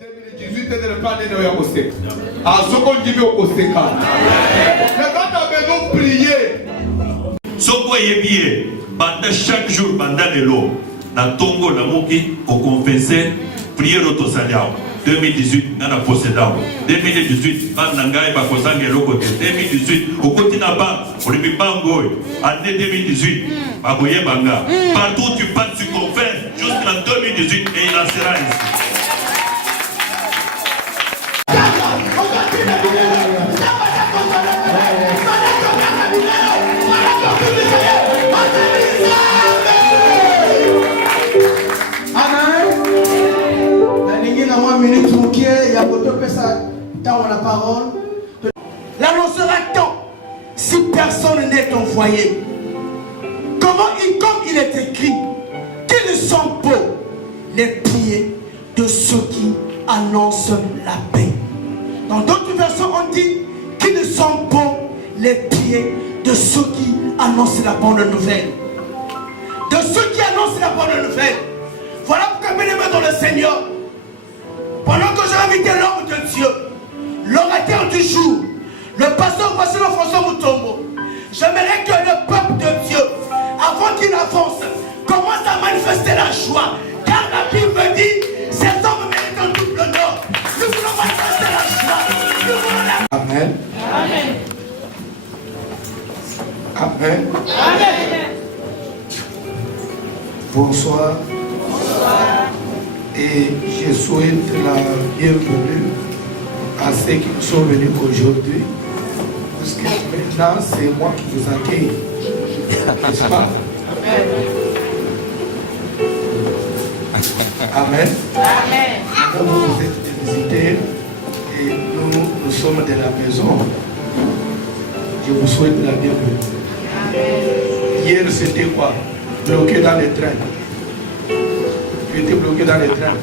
2018 est le pas de Noé Koseka. À ce qu'on dit au Koseka. Mais quand tu as besoin de prier, ce qu'on est bien, pendant chaque jour, pendant le lot, dans Tongo, la Moki, au confessé, prier au Tosaliao. 2018, nana possédant. 2018, Banangaï, Bakosang, Lokote. 2018, au côté Naba, au Libibangoy. Année 2018, Bagoye Banga. Partout où tu passes, tu confesses, jusqu'en 2018, et il en sera ainsi. L'annonceur attend si personne n'est au foyer. Comme il est écrit, qu'ils sont beaux les pieds de ceux qui annoncent la paix. Dans d'autres versions, on dit qu'ils sont beaux les pieds de ceux qui annoncent la bonne nouvelle. De ceux qui annoncent la bonne nouvelle. Voilà pourquoi, bien-aimés dans le Seigneur, pendant que j'ai invité l'homme de Dieu, l'orateur du jour, le pasteur François Mutombo, j'aimerais que le peuple de Dieu, avant qu'il avance, commence à manifester la joie. Car la Bible dit, cet homme mérite un double honneur. Nous voulons manifester la joie. Nous voulons la... Amen. Amen. Amen. Amen. Bonsoir. Bonsoir. Et je souhaite la bienvenue à ceux qui sont venus aujourd'hui. Parce que maintenant, c'est moi qui vous accueille. N'est-ce pas? Amen. Amen. Vous êtes des visiteurs et nous sommes de la maison. Je vous souhaite la bienvenue. Hier, c'était quoi? Bloqué dans les trains. Tu étais bloqué dans les trains.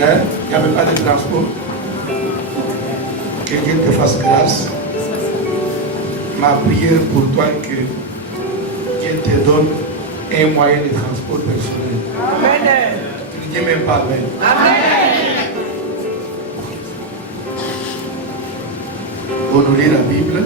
Hein? Il n'y avait pas de transport. Que Dieu te fasse grâce. Ma prière pour toi est que Dieu te donne un moyen de transport personnel. Amen. Tu ne dis même pas Amen. Amen. Honorer la Bible.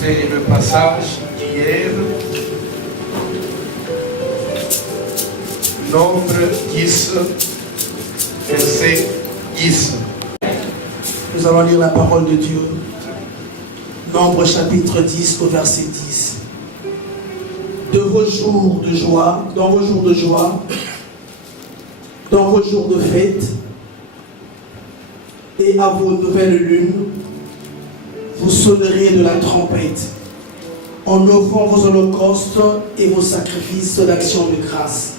C'est le passage d'hier, Nombre 10, verset 10. Nous allons lire la parole de Dieu. Nombre chapitre 10 au verset 10. De vos jours de joie, dans vos jours de joie, dans vos jours de fête, et à vos nouvelles lunes, vous sonnerez de la trompette, en offrant vos holocaustes et vos sacrifices d'action de grâce.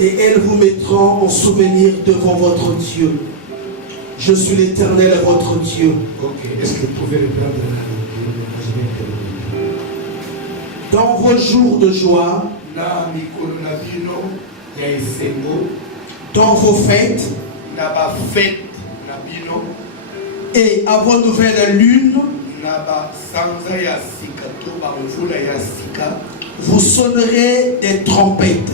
Et elles vous mettront en souvenir devant votre Dieu. Je suis l'Éternel, votre Dieu. Ok, est-ce que vous pouvez reprendre Dans vos jours de joie, dans vos fêtes, et à vos nouvelles lunes, vous sonnerez des trompettes,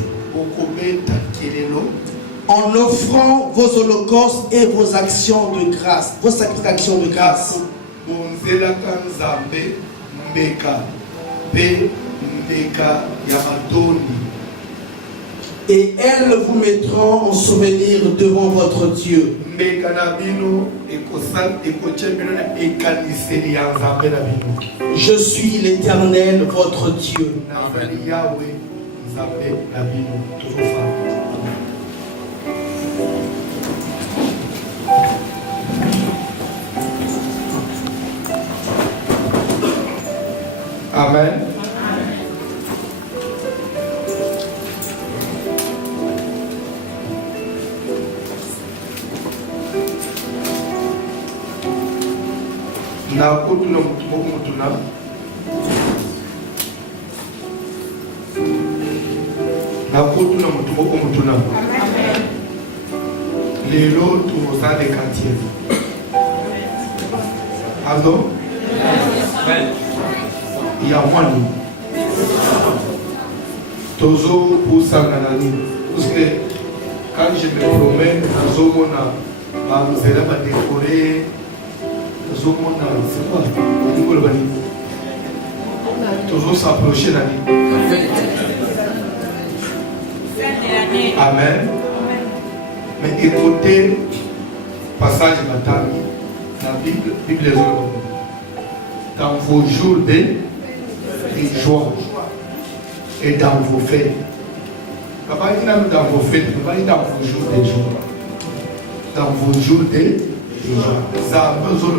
en offrant vos holocaustes et vos actions de grâce, vos sacrifices d'actions de grâce. Et elles vous mettront en souvenir devant votre Dieu. Je suis l'Éternel, votre Dieu. Amen. Na kutu na mutuna na kutu na mutu moko mutuna Les lots, tous vos ans des quartiers. Pardon? Il y a moins de Tozo pour Sanganani. Parce que quand je me promène dans Zomona, vous allez me décorer. Zomona, c'est quoi? Tozo s'approcher l'année. Amen. Mais écoutez, passage bataille, la Bible est dans vos jours de joie et dans vos fêtes. Papa dit dans vos fêtes, papa dit dans vos jours de joie. Dans vos jours de joie. Ça a besoin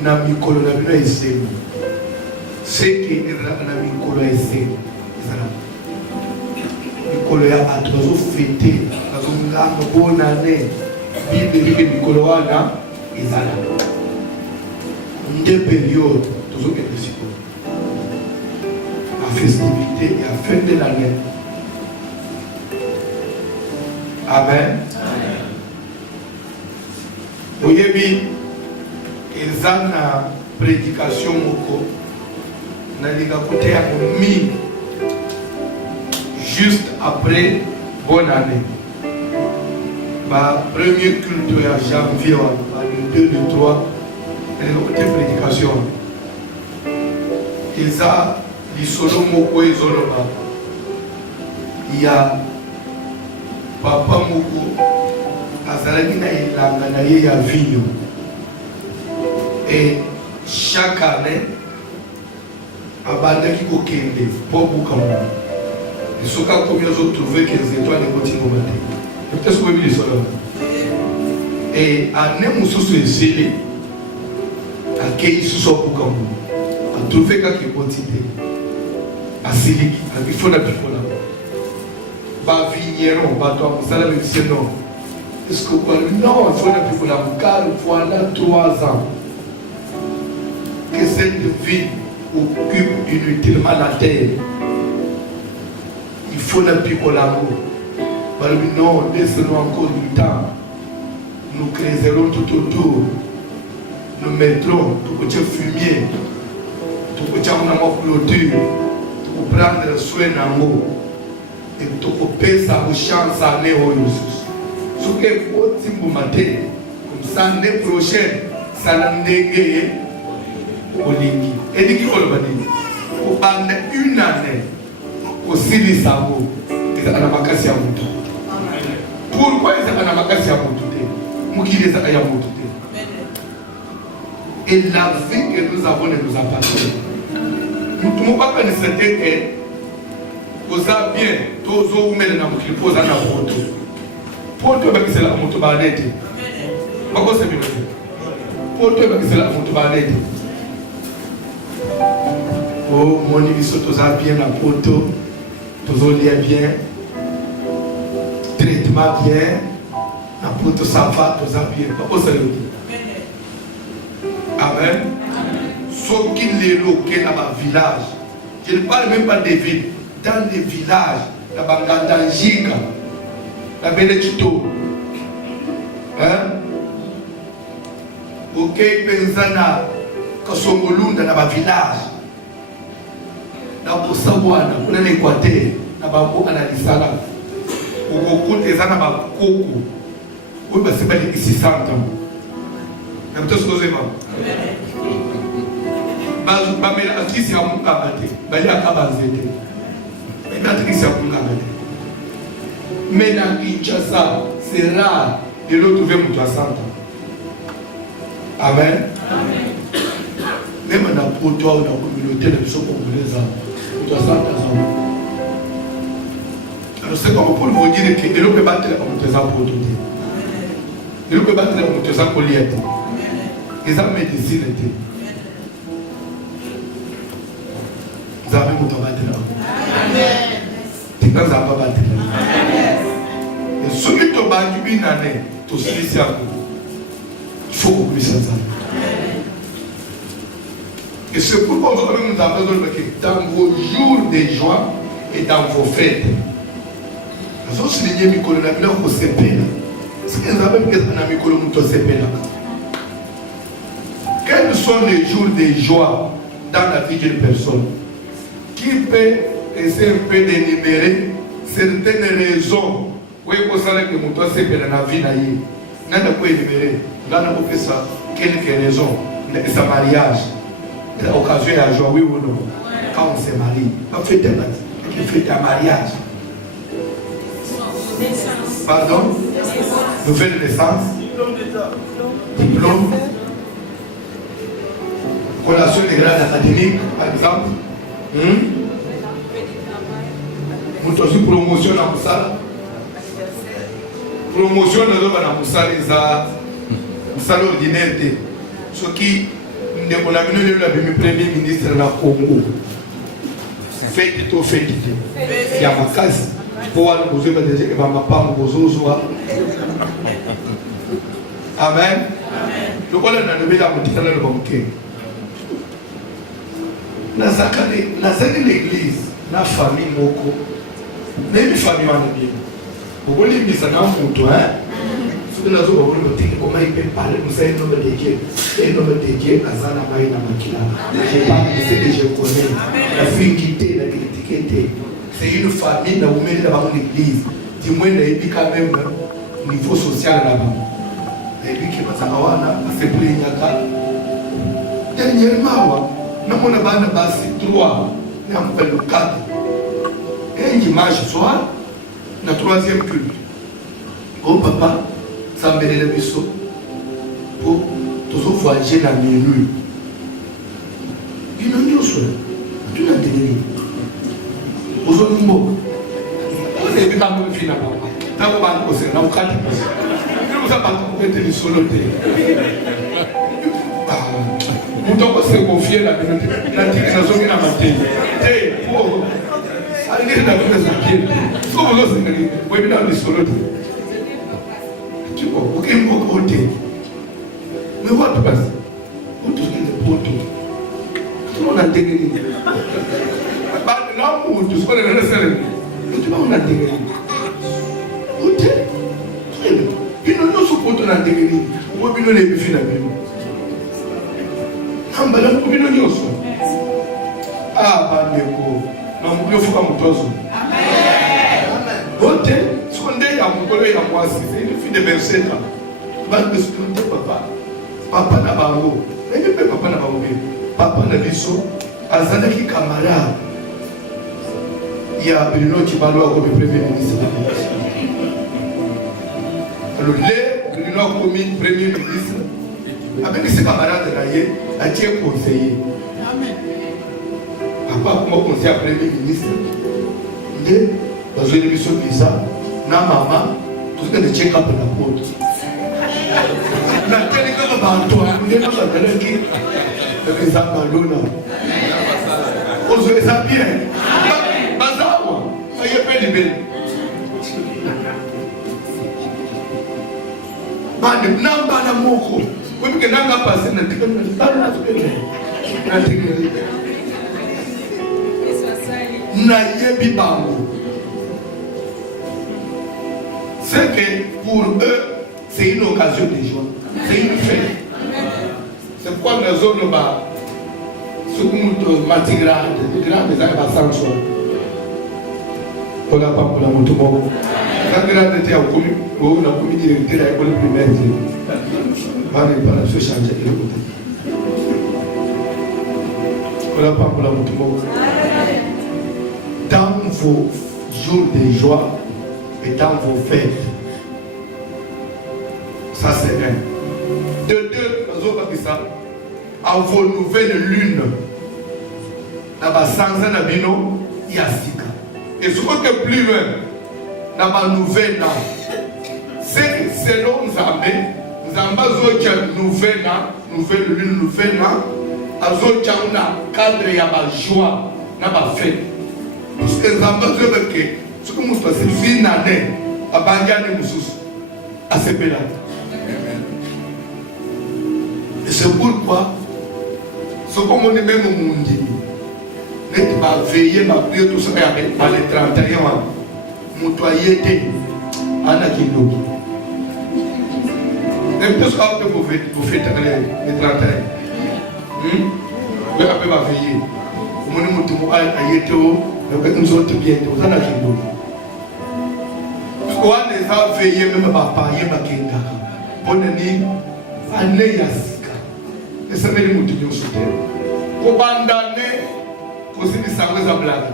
de mikolo na bino ese. C'est que na mikolo ese. Mikolo ya atozo fêter, azo ngano bonne année. Bible dit mikolo wana ezala. Une période, toujours que la festivité et la fin de l'année. Amen. Vous voyez bien, ils ont une prédication juste après bonne année. Ma premier culte à janvier, le 2, le 3. Et côté prédication, il y a il y a papa moko azalaki na ilanga na ye ya vigno et chaque année abandaki kokende po buka mo et soka komi trouvé que les étoiles de kotingo bate peut-être que vous solo et année mususu esili akei susu buka mo a trouvé que kibotite asiliki akifona pifola ba vigneron ba toi ça la médecine non est-ce que non il faut la pifola car voilà 3 ans que cette vie occupe inutilement la terre. Il faut la pifola non laissez-nous encore du temps, nous creuserons tout autour, nous mettrons tout petit fumier, tout petit clôture pour prendre soin en eau et pour payer sa chance à l'année au ce que vous matin comme ça l'année prochaine ça n'a négé au lingi et dit qu'il pour pendant une année aussi les sabots et à la makasi à mutu pourquoi ils à la makasi à mutu muki les à mutu et la vie que nous avons ne nous appartient. Nous ne pouvons pas connaître que vous avez bien, tous vous mettez dans votre pose à la photo. Photo, c'est la moto balette. Pourquoi c'est bien? Photo, c'est la moto balette. Oh, mon ami, tous avez bien la photo, tous vous liez bien, traitement bien, la photo ça va, tous avez bien. Pourquoi c'est bien? Amen. Sauf qu'il est loqué dans le village. Je ne parle même pas des villes. Dans les villages, dans le Giga, dans le Belechito. Ok, Penzana, Kasongolunda, dans le village. Dans le Bosawana, dans l'Équateur, dans le Sala. Au côté des Anaba Koko. Oui, c'est pas les 600 ans. Vous avez tout ce que bamela akisi ya mukanga te bali akabanze te matrice ya mukanga te mais na Kinshasa c'est rare de le trouver mutu à 100 ans. Amen. Même na poto ou na communauté de biso congolaise mutu à 100 ans. Alors c'est comme pour vous dire que le peut battre la mutu à poto te le peut battre la mutu à koliete et ça médecine te. Vous avez mon tabac là. Amen. Tu n'as pas battu là. Et celui qui a battu une année, tout ce qui est à vous, il faut que vous puissiez ça. Et c'est pourquoi aujourd'hui nous avons besoin que dans vos jours de joie et dans vos fêtes, nous avons souligné que nous avons un CP. Quels sont les jours de joie dans la vie d'une personne? Qui peut essayer un peu d'énumérer certaines raisons? Oui, pour ça que mon toit c'est dans la vie d'ailleurs. N'a pas énumérer. Là, on a fait ça. Quelques raisons. Sa mariage. L'occasion à joie, oui ou non? Quand on se marie, on fait un mariage. Pardon? Nouvelle naissance. Diplôme. Collation des grades académiques, par exemple. Nous avons promotion dans la salle. Promotion dans la salle ordinaire. Ce qui on a mis le premier ministre de la Congo. Faites tout, faites tout. Il y a ma case. Pour aller vous dire que ma femme vous Amen. Le voilà dans le la montée dans le banquet. La l'église, la famille moko. Même famille en bien. Vous voulez dire ça dans mon toit, hein? Ce que nous avons dit, comment il peut parler, nous savons le nom de Dieu. Et le nom de Dieu, Azana Maïna Makila. Je parle de ce que je connais. La fluidité, la criticité. C'est une famille dans l'église. Du moins, il y a quand même un niveau social là-bas. Et puis, qui va s'awana, c'est plus Nyaka. Dernièrement, nous avons passé 3, nous avons fait le 4. Et un dimanche soir, la 3e culte. Oh papa, ça me met le biseau. Pour toujours voyager dans les rues. Il n'a rien soit. Tu n'as rien. Aujourd'hui, on est venu à mon fils là-bas. Dans le banc, c'est là où 4. Je vous ai pas compris de solo. Nous c'est confié la minute. La direction est à ma tête. Allez, la minute, c'est bien. Ce que vous avez dit, vous avez dans le solo. Tu vois, ok, mon côté. Mais what passe? Où tout ce qui est pour tout? Tout le monde a dégagé. Là où tout ce qu'on est dans le cerveau, tout le monde a dégagé. Où t'es? Ils n'ont pas supporté la dégagé. Où est-ce que les filles là-bas? Ah, bandeko. Non, vous faut pas me Amen. Vote, ce qu'on dit à mon collègue à moi, c'est une fille de 27 ans. Va me scruter papa. Papa n'a pas mot. Mais papa n'a pas mot. Papa n'a pas mot. Azana qui camarade. Il y a Bruno qui va voir comme premier ministre. Alors, Bruno comme premier ministre. Avec ses camarades là, il a été conseillé. Papa, comment conseiller à premier ministre? Il est dans une émission visa. Na maman, tout ce que tu check up la porte. Na télé comme bateau, il est dans la télé qui les abandonne. On se les a bien. Bazawa, ça y est pas libéré. Bande, namba na moko. Oui, que n'a pas passé dans le c'est que pour eux, c'est une occasion de joie. C'est une fête. C'est pourquoi nous avons ce que nous grande des années sans soi. Pour la pour la moto. La grande était au comité directeur de l'école primaire. Se changer de côté. Voilà pas pour la moto. Dans vos jours de joie et dans vos fêtes, ça c'est un. De deux, à vos nouvelles lunes, là-bas sans un abino, il y a sika. Et ce que plus loin, là-bas nouvelle, c'est que selon Zambé, Zamba zocha nouvelle lune, azocha una cadre ya ba joie na ba fête. Parce que Zamba zocha que ce que nous faisons fin d'année, à Bandiane Moussous, à Sepela. Et c'est pourquoi, ce qu'on est même au monde, n'est pas veiller, ma prière, tout ça, avec les 31 ans, mon toyer était, Anna Kindoki. Peut-être que vous faites les 30 ans. Vous avez veillé. Vous avez dit que vous avez été nous autres bien. Vous avez dit que vous avez veillé même papa, il y a ma kenda. Bonne année, année yasika. Et ça veut dire que vous avez été. Vous avez abandonné, vous avez dit que vous avez blague.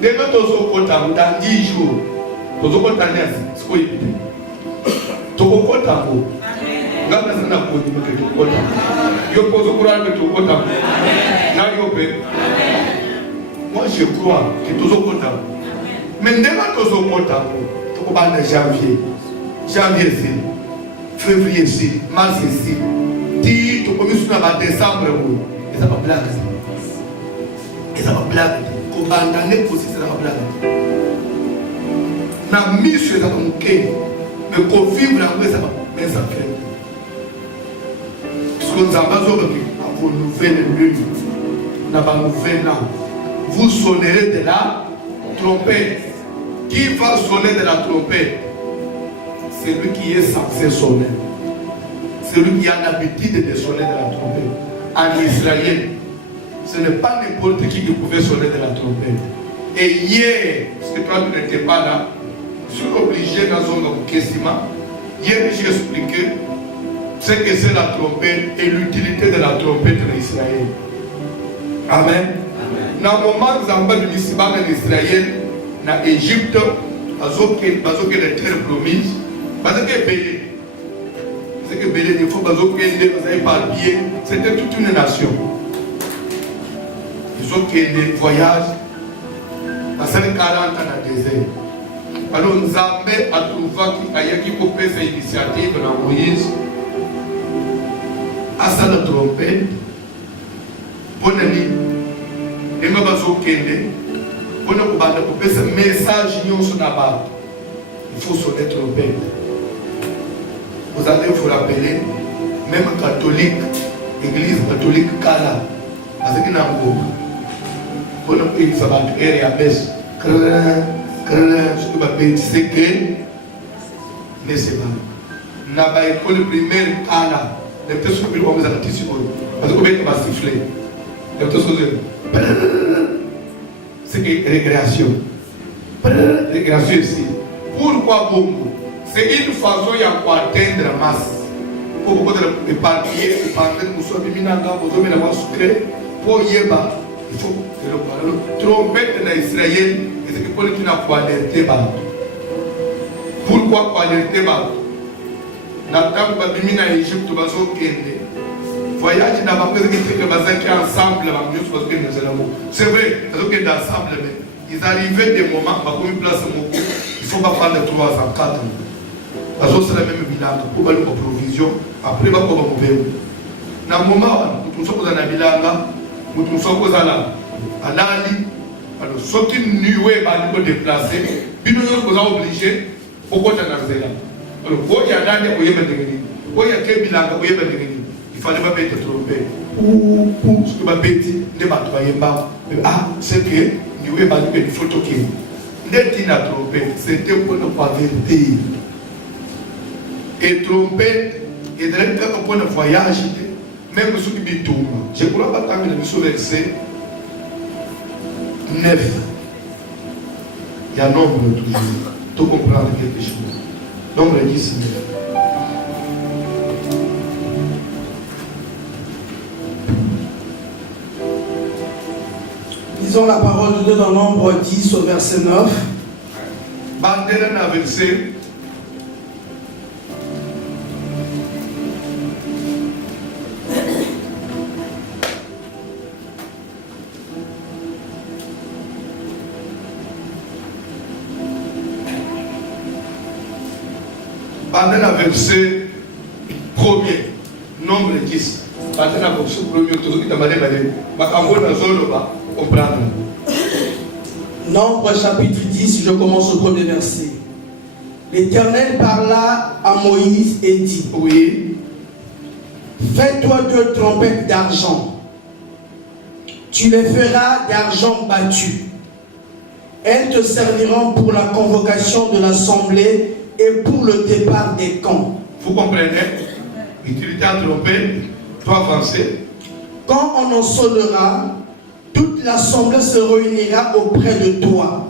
Dès que vous avez dans 10 jours, vous avez ce que vous avez. Tokokota mo ngana sana ko ni ke tokota yo pozo kura ke tokota na yo pe moi je crois que tokota mais ndema tokota to ko bana janvier si février si mars si ti to ko mi suna ba décembre mo eza ba blague ko banda ne ko si eza ba blague na mission eza ko ke. Mais qu'on vive la paix, ça va. Mais ça fait. Parce que nous avons besoin de vos nouvelles lunes. Nous avons nouvelles là. Vous sonnerez de la trompette. Qui va sonner de la trompette? C'est lui qui est censé sonner. C'est lui qui a l'habitude de sonner de la trompette. En Israël, ce n'est pas n'importe qui pouvait sonner de la trompette. Et hier, parce que toi tu n'étais pas là, je suis obligé dans un questionnement. Hier, j'ai expliqué ce que c'est la trompette et l'utilité de la trompette en Israël. Amen. Dans le moment où nous avons vu en Israël, en Égypte, parce que les terres promises, parce que Bélé, il faut que vous avez épargné, c'était toute une nation. Ils ont fait des voyages, passé 40 ans dans le désert. Alors nous avons trouvé qu'il faut faire cette initiative dans Moïse, à ça la trompette, bonne année, et nous avons fait ce message sur la barre. Il faut sonner trompette. Vous allez vous rappeler, même catholique, église catholique Kala, parce qu'il y a un groupe. Pour nous, il faut battre à baisse. C'est que, mais c'est pas. N'a pas école primaire Kala. Les petits sont plus comme les artistes. Parce que vous va siffler. Les petits sont c'est que récréation. Récréation ici. Pourquoi beaucoup? C'est une façon d'atteindre la masse. Pour beaucoup de épargner, nous sommes éminents, nous sommes éminents sucrés. Pour Yéba, il faut que le trompette en Israël, et c'est que pour qui n'a pas alerté. Pourquoi pas alerter? N'attends pas de en Égypte, tu vas au Kenya. Voyage n'a pas besoin de ensemble, c'est vrai, ils sont ensemble, mais ils arrivaient des moments, ils place il ne faut pas prendre 3 ans, 4 ans. Parce que c'est la même bilan pour aller aux provisions, après, il va comme un peu. Dans le moment où nous sommes dans la bilan, nous sommes à l'ali, alors ceux qui nous ont déplacés, ils nous ont obligés, pourquoi tu as là? Alors, il y a un an, il y a un bilan, il fallait pas mettre trompé. Pour ce que ma bêtise ne m'a pas. Ah, c'est que nous avons une photo qui n'est pas trompé, c'était pour ne pas vérité. Et trompette, et de l'intérieur pour le voyage, même ceux qui me tournent. Je crois pas tant que le verset 9. Il y a nombre toujours. Tu comprends quelque chose. Nombre 10. Lisons la parole de Dieu dans Nombre 10 au verset 9. Bandera verset. Bandera verset 1er, nombre 10. Bandera verset 1er, tout ce qui t'a demandé, comprendre. Nombre chapitre 10, je commence au premier verset. L'Éternel parla à Moïse et dit: Oui. Fais-toi 2 trompettes d'argent. Tu les feras d'argent battu. Elles te serviront pour la convocation de l'assemblée et pour le départ des camps. Vous comprenez? Utilité à tromper, toi avancer. Quand on en sonnera, toute l'assemblée se réunira auprès de toi,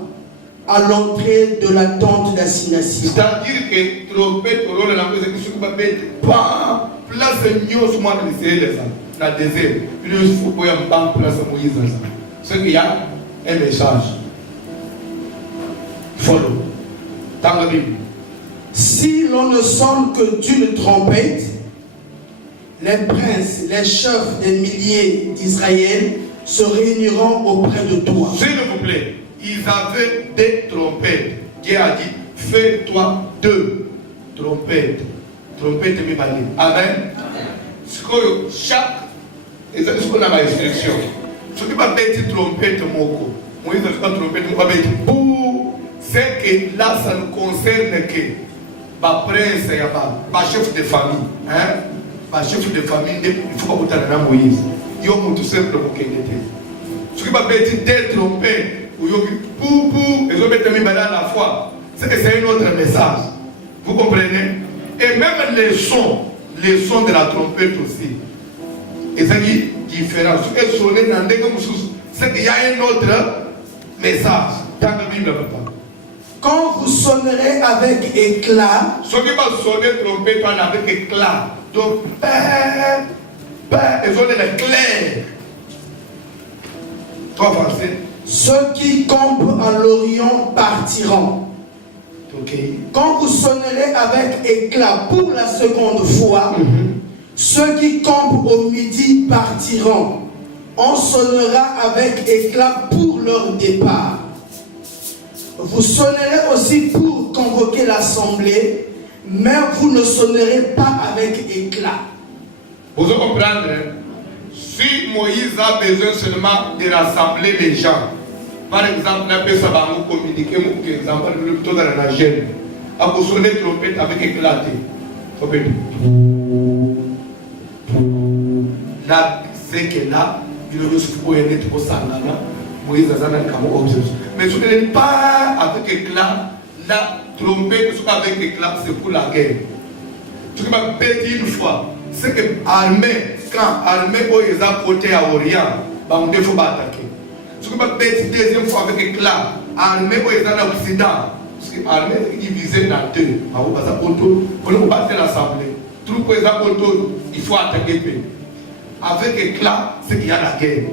à l'entrée de la tente d'assignation. C'est-à-dire que trompette, rôle la chose qui se met pas place Nios moi de les dans le désert. Il faut pas y avoir place Moïse. Ce qu'il y a un message. Follow. Dans la Bible. Si l'on ne sonne que d'une trompette, les princes, les chefs des milliers d'Israël se réuniront auprès de toi. S'il vous plaît, ils avaient des trompettes. Dieu a dit, fais-toi 2 trompettes. Trompettes m'ébalées. Amen. Chaque, et c'est ce qu'on a ma instruction. Ce qui va être trompette, moko. Moïse n'a pas trompette, on va mettre pour. C'est que là, ça ne concerne que ma prince et ma chef de famille. Hein? Ma chef de famille, il faut pas vous donner Moïse. Il y a tout simplement qui était. Ce qui va être des trompettes, ou pour, et je vais mettre à la fois. C'est un autre message. Vous comprenez? Et même les sons de la trompette aussi. Et c'est différent. Ce qui est sonné dans des c'est qu'il y a un autre message dans la Bible, papa. Quand vous sonnerez avec éclat, ce qui va sonner trompette avec éclat. Donc, ils ont des clairs. Toi, français. Ceux qui campent à l'Orient partiront. Okay. Quand vous sonnerez avec éclat pour la seconde fois, ceux qui campent au midi partiront. On sonnera avec éclat pour leur départ. Vous sonnerez aussi pour convoquer l'assemblée, mais vous ne sonnerez pas avec éclat. Vous comprenez? Si Moïse a besoin seulement de rassembler les gens, par exemple, on peut savoir communiquer, par exemple, plutôt dans la gêne, à vous sonner trompette avec éclaté. Là, c'est que là, il y a ce qu'il faut être au Sangana, Moïse a zana comme objet. Mais ce n'est pas avec éclat, la trompette avec éclat, c'est pour la guerre. Ce qui m'a pété une fois, c'est que l'armée, quand l'armée est à côté à Orient, on ne faut pas attaquer. Ce qui m'a pété deuxième fois avec éclat, l'armée est à l'Occident, parce que l'armée est divisée dans 2. On ne peut pas faire l'assemblée. Tout le monde il faut attaquer. Avec éclat, c'est qu'il y a la guerre.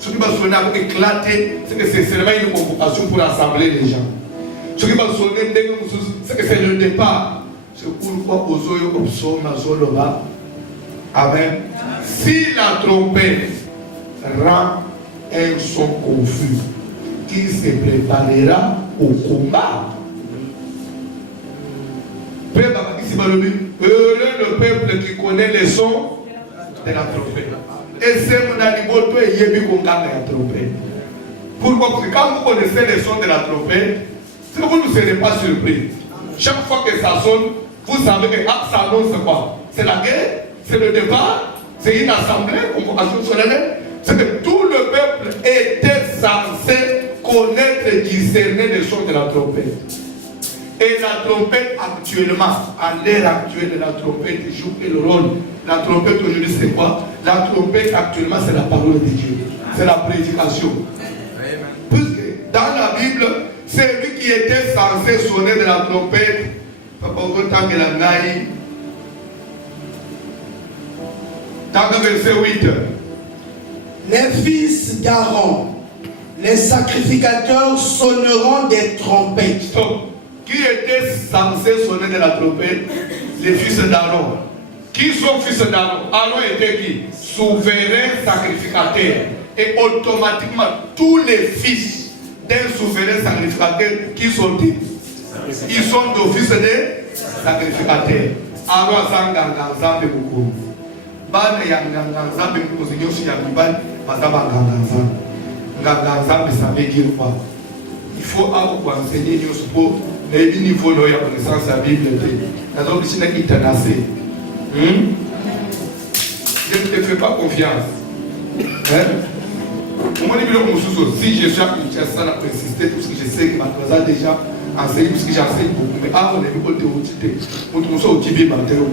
Ce qui va sonner avec éclater, c'est que c'est seulement une convocation pour rassembler les gens. Ce qui va sonner, c'est que c'est le départ. C'est pourquoi Ozoyo Opsom Nazoloba. Amen. Si la trompette rend un son confus, qui se préparera au combat. Heureux le peuple qui connaît les sons de la trompette. Et c'est mon animal et Yébi qu'on gagne la trompette. Pourquoi? Parce que quand vous connaissez les sons de la trompette, vous ne serez pas surpris. Chaque fois que ça sonne, vous savez que ça annonce quoi? C'est la guerre, c'est le départ, c'est une assemblée, convocation solennelle. C'est que tout le peuple était censé connaître, discerner les sons de la trompette. Et la trompette actuellement, à l'ère actuelle, la trompette joue quel rôle? La trompette aujourd'hui c'est quoi? La trompette actuellement c'est la parole de Dieu. C'est la prédication. Puisque dans la Bible, c'est lui qui était censé sonner de la trompette. Dans le verset 8. Les fils d'Aaron, les sacrificateurs sonneront des trompettes. Stop. Qui était censé sonner de la trompette? Les fils d'Aaron. Qui sont fils d'Aaron? Aaron était qui? Souverain sacrificateur. Et automatiquement, tous les fils d'un souverain sacrificateur, qui sont-ils? Ils sont d'office des sacrificateurs. Aaron a un beaucoup. Bana ya nganga beaucoup de gens qui ont ça veut dire quoi? Il faut avoir enseigné nos sports. Les niveaux de la connaissance de la Bible. La doctrine est internationale. Je ne te fais pas confiance. Si je suis à Kinshasa, à insister, parce que je sais que ma déjà, enseigner parce que j'enseigne beaucoup. Mais on a vu côté audité. On soit au Tibet, maintenant.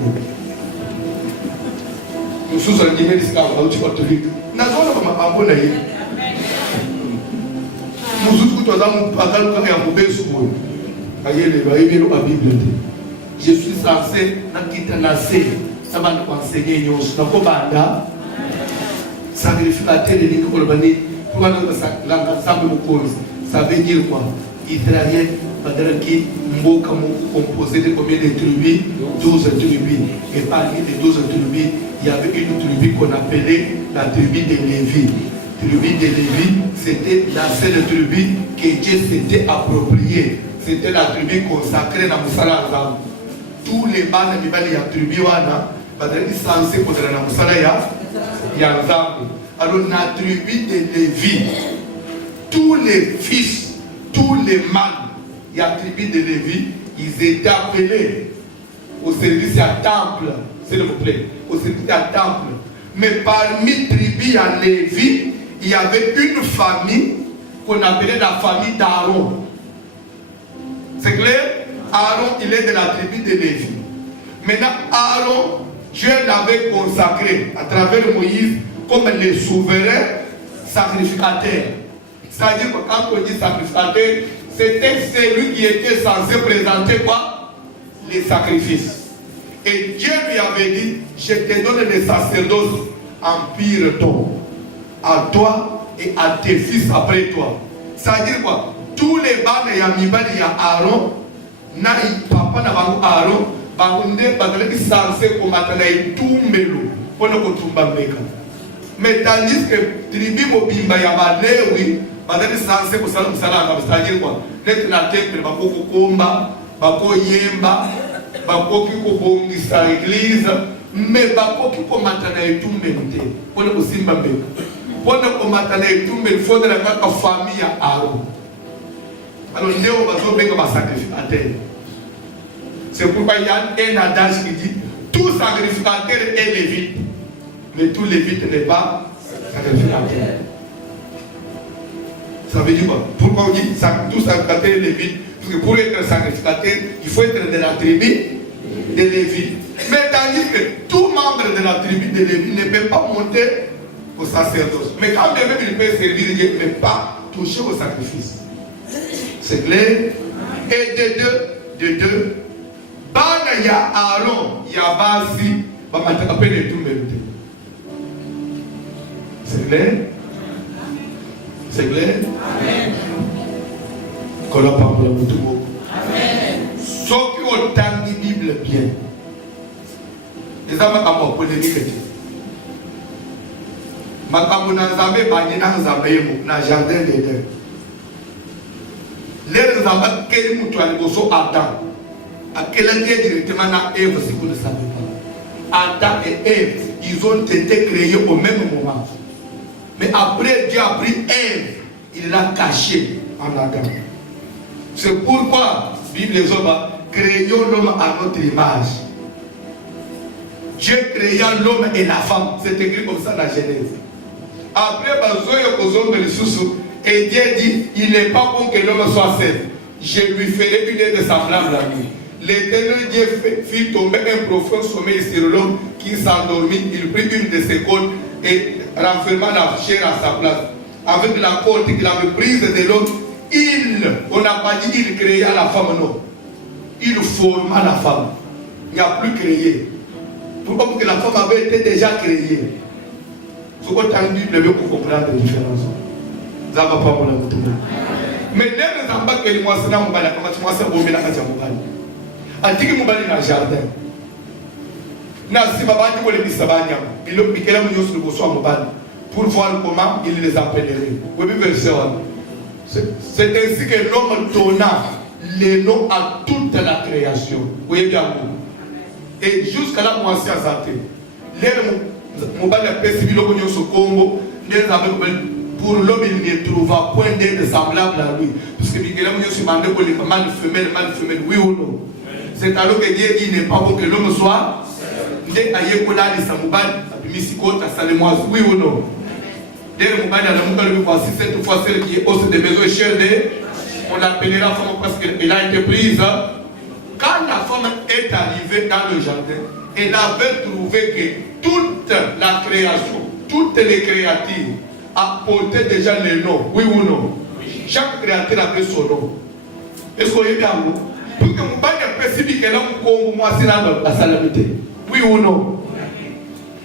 Nous sommes en Guinée, nous sommes au catholique. Nous sommes en Guinée. Nous sommes tous en Bible. Je suis censé ça va nous enseigner nous sacrificateur de l'Icolbani pour l'ensemble ça veut dire quoi? Israël qui composé de combien de tribus? 12 tribus. Et parmi les 12 tribus, il y avait une tribu qu'on appelait la tribu de Lévi. La tribu de Lévi, c'était la seule tribu que Dieu s'était appropriée. C'était la tribu consacrée dans Moussala Azam. Tous les bancs de la tribu, ils sont censés pour la Moussala Azam. Alors, la tribu de Lévi, tous les fils, tous les mâles, il y a la tribu de Lévi, ils étaient appelés au service à temple, s'il vous plaît, au service à temple. Mais parmi tribus à Lévi, il y avait une famille qu'on appelait la famille d'Aaron. C'est clair? Aaron, il est de la tribu de Lévi. Maintenant, Aaron, Dieu l'avait consacré à travers Moïse comme le souverain sacrificateur. C'est-à-dire que quand on dit sacrificateur, c'était celui qui était censé présenter quoi? Les sacrifices. Et Dieu lui avait dit, je te donne le sacerdoce en pire ton, à toi et à tes fils après toi. C'est-à-dire quoi? Tous les bancs de Yamibal, il y a Aaron, papa n'a pas Aaron, il est censé combattre tout melo pour ne pas tomber. Mais tandis que tribu Mobimba Yamalewi, il est censé pour ça, c'est-à-dire quoi? D'être la tête de Bako Komba, Bako Yemba, Bako Kikobongisa l'église, mais Bako Kikomata tout melo pour ne pas tomber. Pour ne pas tomber, il faut de la famille à Aaron. Alors, nous avons besoin de sacrificateur. C'est pourquoi il y a un adage qui dit tout sacrificateur est lévite, mais tout lévite n'est pas sacrificateur. Ça veut dire quoi? Pourquoi on dit tout sacrificateur est lévite? Parce que pour être sacrificateur, il faut être de la tribu de Lévi. Mais tandis que tout membre de la tribu de Lévi ne peut pas monter au sacerdoce. Mais quand même il peut servir Dieu, il ne peut pas toucher au sacrifice. C'est clair? Et de deux, Bana ya Aaron, ya Basi, Bamatapele tout mérité. C'est clair? C'est clair? Amen. Qu'on a pas pour le mot. Amen. Ceux qui ont tant de Bible bien, les hommes ont polémique. Makamuna Nzambe, Banina Nzambe, na jardin d'Éden. Les Nzambe, quel mouton à Adam. À quel endroit directement à Ève, si vous ne savez pas. Adam et Ève, ils ont été créés au même moment. Mais après, Dieu a pris Ève, il l'a caché en Adam. C'est pourquoi, Bible les hommes, créons l'homme à notre image. Dieu créa l'homme et la femme. C'est écrit comme ça dans la Genèse. Après, et Dieu dit, il n'est pas bon que l'homme soit seul. Je lui ferai une aide semblable à lui. L'Éternel Dieu fit tomber un profond sommeil sur l'homme qui s'endormit. Il prit une de ses côtes et renferma la chair à sa place. Avec la côte qu'il avait prise de l'homme, on n'a pas dit il créa la femme, non. Il forma la femme. Il n'y a plus créé. Pourquoi? Parce que la femme avait été déjà créée. Ce qu'on a dit, le mieux pour comprendre la différence. Ça va pas pour la moto. Mais les enfants que moi, c'est là, moi, c'est au ménage à Mobali. Antique Mobali dans le jardin. Si papa dit que les Bissabania, il a piqué la munition de Bosso à Mobali pour voir comment il les appellerait. C'est ainsi que l'homme donna les noms à toute la création. Vous voyez bien. Et jusqu'à là, moi, c'est à santé. Les Mobali a perçu le pognon sur Congo. Pour l'homme, il ne trouva point d'aide semblable à lui. Parce que Miguel a se demandé pour les mâles femelles, oui ou non. C'est alors que Dieu dit qu'il n'est pas bon que l'homme soit. Dès qu'il y a des Samoubal, oui ou non. Dès que Mobali a la voici cette fois celle qui est hausse des besoins chers de. On l'appellera femme parce qu'elle a été prise. Quand la femme est arrivée dans le jardin, elle avait trouvé que toute la création, toutes les créatures apportaient déjà le nom. Oui ou non? Chaque créature avait son nom. Est-ce qu'on est bien? Pour que vous ne puissiez pas que moi c'est la salamité. Oui ou non?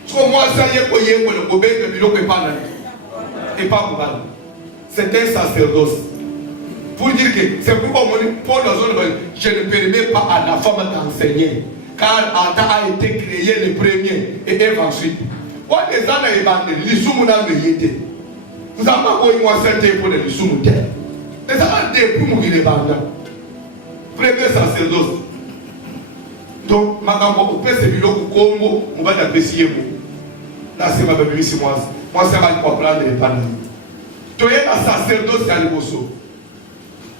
Parce que moi ça y est que le gobert de Bilo n'est pas là. Et pas pour mal. C'est un sacerdoce. Pour dire que c'est pourquoi Paul je ne permets pas à la femme d'enseigner. Car Adam a été créé le premier et Ève ensuite. Quand les gens ont évanoué, les soumous n'ont pas été. Vous avez pas eu moi certains pour les soumous. Les gens ont été pour mourir les bandits. Premier sacerdoce. Donc, maintenant, on peut se dire que Congo, on va apprécier. Là, c'est ma bébé, c'est moi. Moi, ça va comprendre les bandits. Tu es un sacerdoce à l'émotion.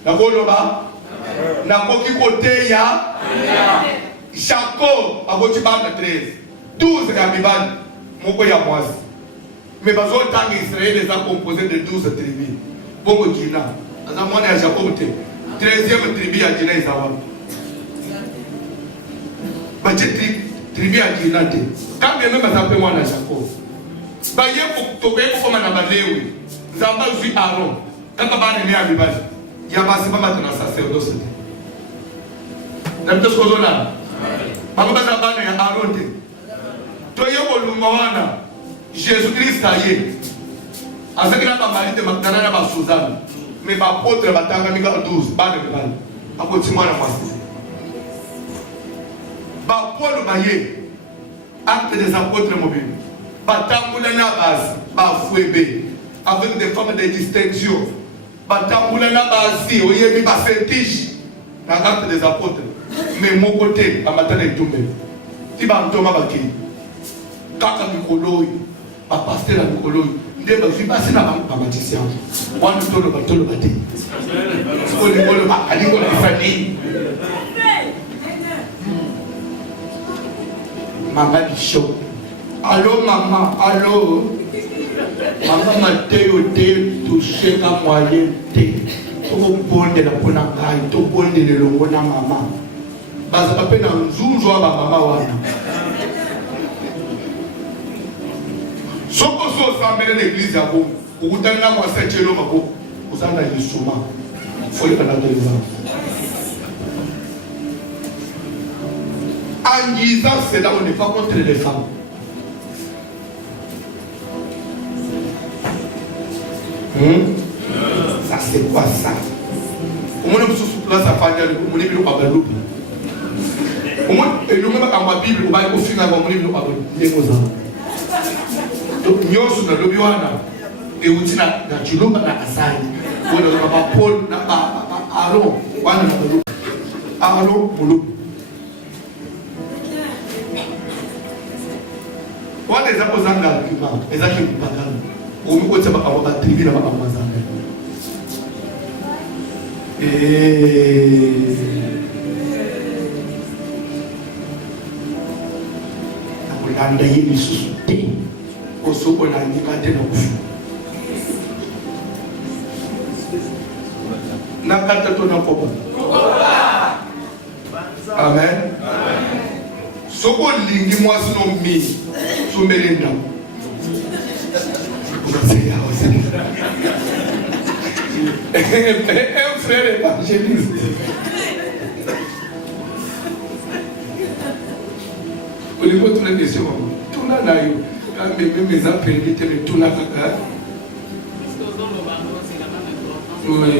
Nakoloba, nakoki côté ya Jacob, aboti bande 13, 12 kabibani, moko ya mwasi. Mais bazo tant Israël les a composé de 12 tribus. Bongo Gina, aza mwana ya Jacob te. 13e tribu ya Gina izawa. Bache tribu ya Gina te. Quand même bazape mwana ya Jacob. Ba ye ko koma na balewi. Nzamba zui Aaron. Kaka bana ni abibali. Il y a pas de sacerdoce. N'est-ce pas là? Jésus-Christ a été. Avec la maman de Magdalena à Suzanne. Mais ma pote va t'engager 12. Pas de mal. À côté de moi, la masse. Paul Maillé. Acte des apôtres mobiles. Batamboulana base. Bafouébé. Avec des formes de distinction. Batamboulana basi. Oyemi basentiche. Dans l'acte des apôtres. Mais mon côté, à matin et tout même. Si Bantoma Baki. Kaka Mikoloi. A pasteur à Mikoloi. Il est venu passer dans la magicien. On ne peut pas le battre. On ne peut pas aller dans la famille. Maman Bichot. Allô maman, allô. Maman m'a touché à moyen. Tout bon de la Ponangai, tout bon de la maman. Baza pape na nzunzu wa mama wana. Soko so sambele l'église yako, ukutana kwa sechelo mako, usana yisuma. Faut y aller dans en disant cela, on n'est pas contre les femmes. Ça c'est quoi ça? On a sous place à faire on est bien à Baloupi. Au moins, et nous même dans la Bible, on va au final on est bien à Baloupi. Donc nous sommes dans le Biwana et on dit na Chilomba na Asani. On a pas Paul na Aaron, on a Baloupi. Aaron Baloupi. On a des opposants d'argument, les actions qui parlent. On nous côté ba ba tribu na ba mazanga. Akulanda yini susute osoko na nyikate na kufu nakata to na koba. Amen. Soko lingi mwasi no mi sumelenda un frère évangéliste. Au niveau de toutes les questions, tout le monde a eu, quand même mes apprentis, tout le monde a eu. Oui.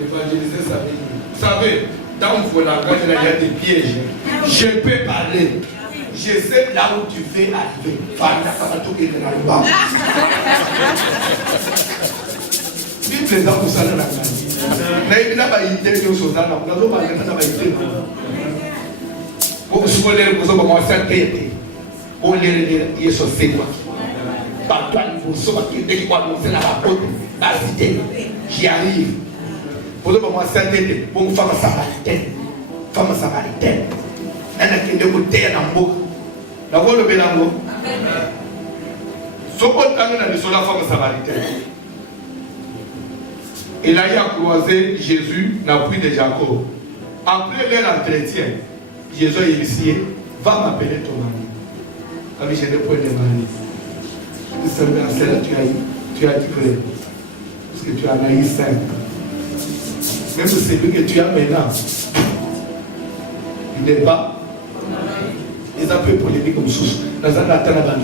Évangéliser sa vie. Vous savez, dans vos langages, il y a des pièges. Je peux parler. Je sais là où tu veux arriver. Vive les gens pour ça dans la vie. Il n'y a pas d'idée de choses dans la vie. Il n'y a pas d'idée. Pour se voler, vous avez commencé à t'aider. Pour les dire, c'est quoi? Par toi, il faut sortir dès qu'il va annoncer dans la côte, dans la cité. J'y arrive. Pour le moment, c'est t'aider. Pour une femme samaritaine. Femme samaritaine. Elle a qui ne côté dans le mot. La voix de Bélango. Ce qu'on a dit sur la femme samaritaine. Il a eu à croiser Jésus dans le puits de Jacob. Après leur entretien, Jésus a initié, va m'appeler ton mari. Avec je n'ai point de mari. Tu as dit vrai. Parce que tu en as eu 5. Même celui que tu as maintenant, il n'est pas. Ils ont fait polémique comme sous. Dans un atteint à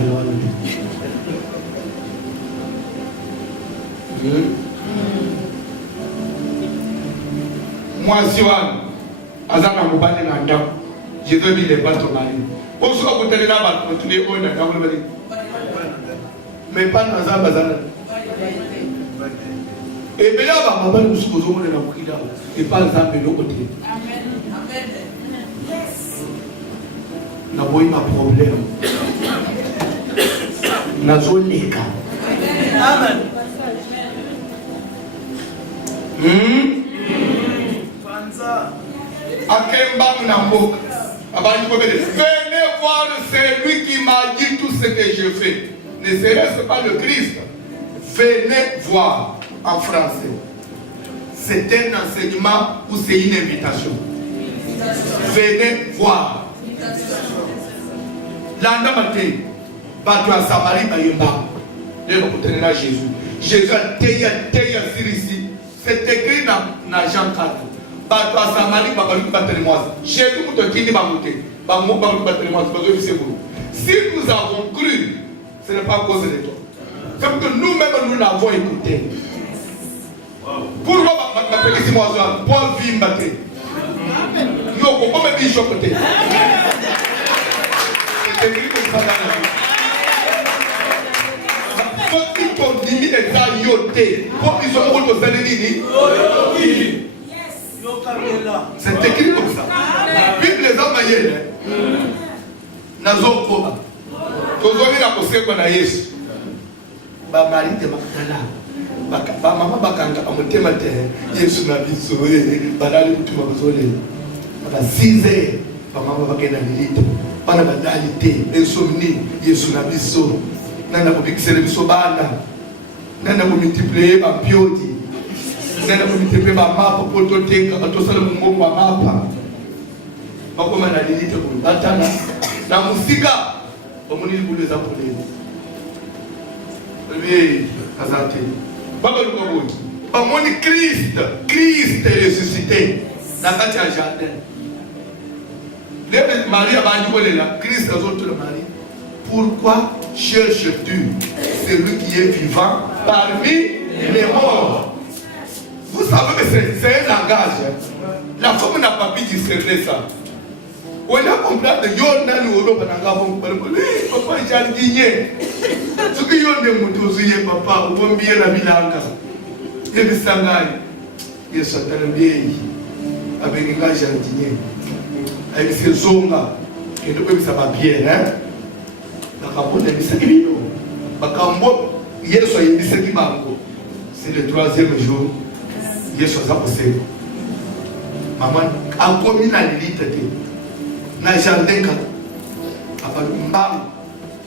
moi, Sioane, Azana Moubane Nandam, je veux dire les pas ton mari. Au soir, vous tenez là-bas, vous tenez au Nandam, mais pas dans un bazar. Et bien là, maman, nous sommes au monde de la Moukida, et pas dans un de l'autre côté. Amen. Nous avons un problème. Nous avons les cas. Amen. Venez voir celui qui m'a dit tout ce que je fais. Ne serait-ce pas le Christ? Venez voir en français. C'est un enseignement ou c'est une invitation? Venez voir. L'andamate, battu à Samarie, à Jésus. Jésus a été ici. C'est écrit dans Jean 4. Battu à Samarie, Jésus m'a dit si nous avons cru, ce n'est pas à cause de toi. C'est que nous-mêmes, nous l'avons écouté. Pourquoi m'appeler ici moi Paul Vimbate? Nous, comment me dire côté? C'est écrit comme ça dans la Bible. Faut qu'il continue d'être yoté. Pour qu'ils soient tous les ennemis. C'est écrit comme ça. La Bible les a maillés. Nazokoba. Tozoni na koseko na Yesu. Ba mari de makala. Ba mama bakanga amotema te. Yesu na biso balali mutu bazole. Ba 6 heures ba mama bakena lilito. Bana badali te. Insomni Yesu na biso. Nana ko bikisele biso bana. Nana ko multiplier ba pioti. Nana ko multiplier ba mapa poto teka atosala mungu ba mapa. Bakoma na lilito ko batana. Na musika omuni libulu za poleni. Azate. Baba lukoboki. Bamoni Christ est ressuscité dans le jardin. Marie a dit là, Christ a dit le mari. Pourquoi cherches-tu celui qui est vivant parmi les morts? Vous savez que c'est un langage. La femme n'a pas pu discerner ça. On a compris que yon n'a nous Europe n'a pas compris. Papa jardinier. Ce que yon de moutouzier papa ou bien la bilanga. Et le sangai. Il s'est bien avec un jardinier. Avec ses zonga. Et nous pouvons savoir bien hein. La capote est bisaki. Bakambo Yesu est bisaki bango. C'est le 3e jour. Yesu a posé. Maman a commis la lilite na jardin ka apa mbam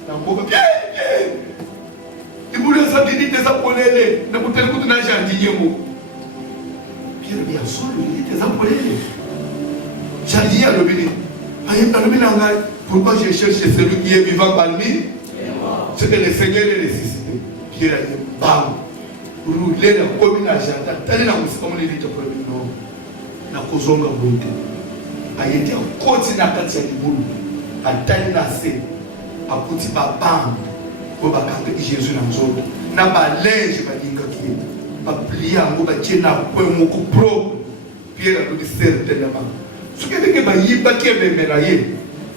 na mboka ibule sa didi te sa polele na kuteli kutu na jardin yemo bien sûr il te sa polele jardin ya lobini ayem na lobina ngai pourquoi je cherche celui qui est vivant parmi c'est que le Seigneur est ressuscité Pierre ayem bam rouler na komi na jardin tali na musika moni lito problème non na kozonga bonte ayeti akoti na kati ya libulu atali na se akuti babambe po bakanga Jésus na nzoto na balinge balingaki ye baplie yango batie na kwe moko propre Pierre akuti certainement soki ndenge bayibaki ebemela ye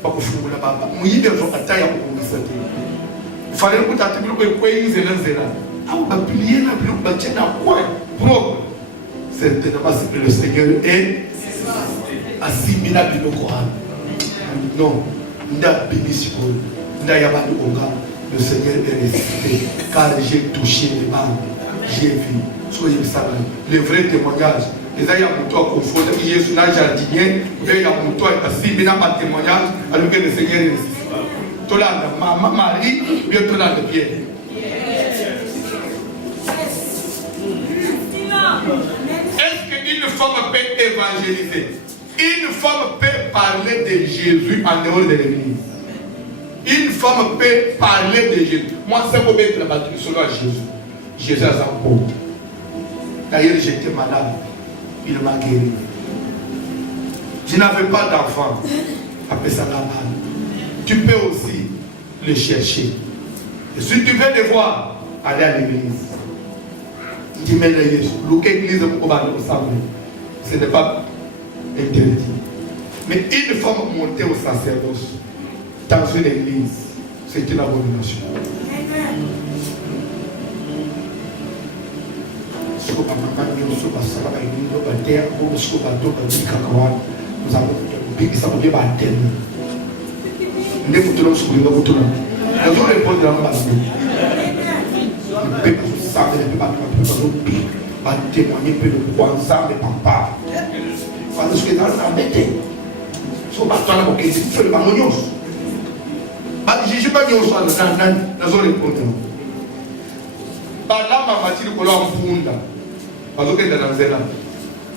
bakofungula baba moyibi azo ata ya kokongisa te falele kuti ati biloko ekwei nzela awo baplie na biloko batie na kwe propre certainement c'est que le Seigneur est asimila biloko wana non nda bibisiko nda yabandi onga le Seigneur est ressuscité car j'ai touché les bandes j'ai vu soyez savants le vrai témoignage les ayants pour toi confondre Jésus na jardinier et ya pour toi asimila ma témoignage alors que le Seigneur est ressuscité tolanda maman Marie bien tolanda Pierre Est-ce qu'une femme peut évangéliser? Une femme peut parler de Jésus en dehors de l'église. Une femme peut parler de Jésus. Moi, c'est pour mettre la batterie solo à Jésus. Jésus a un pauvre. D'ailleurs, j'étais malade. Il m'a guéri. Je n'avais pas d'enfant. Après ça, la balle. Tu peux aussi le chercher. Et si tu veux le voir, allez à l'église. Dis, mais l'église, ce n'est pas interdit. Mais une femme montée au sacerdoce dans une église, c'est une abomination. Nous avons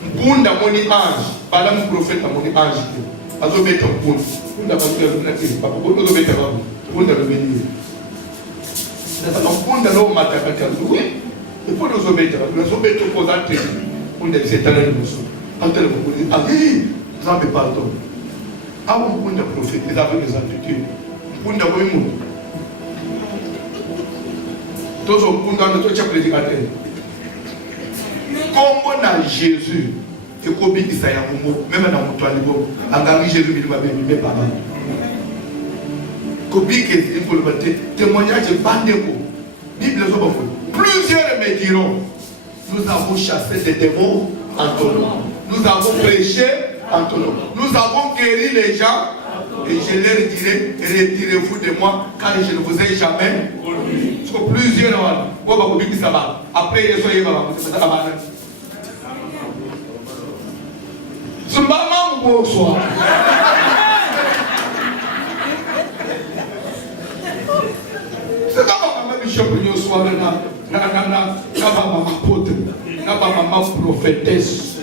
Mpunda moni ange, bala prophète moni ange. Azo beta mpunda. Mpunda bazula na kiri papa. Bozo beta babu. Mpunda lo beni. Nasa mpunda lo mataka kazu. Mpunda zo beta. Zo beta posante. Mpunda setana ni muso. Antele mpunda. Ah, zambe pardon. Awo mpunda prophète, ils avaient des aptitudes. Mpunda boy mu. Tozo mpunda no tocha prédicateur. Comme na Jésus, et comme il dit ça, même dans mon toit, il Jésus, il m'a bien mis par là. Comme il faut le battre, témoignage de Bandeko, Bible, plusieurs me diront, nous avons chassé des démons en ton nom, nous avons prêché en ton nom, nous avons guéri les gens, et je leur dirai, retirez-vous de moi, car je ne vous ai jamais. Parce que plusieurs, après, ils sont bonsoir. C'est comme ma bishop nous soir na maman apôtre, na maman prophétesse.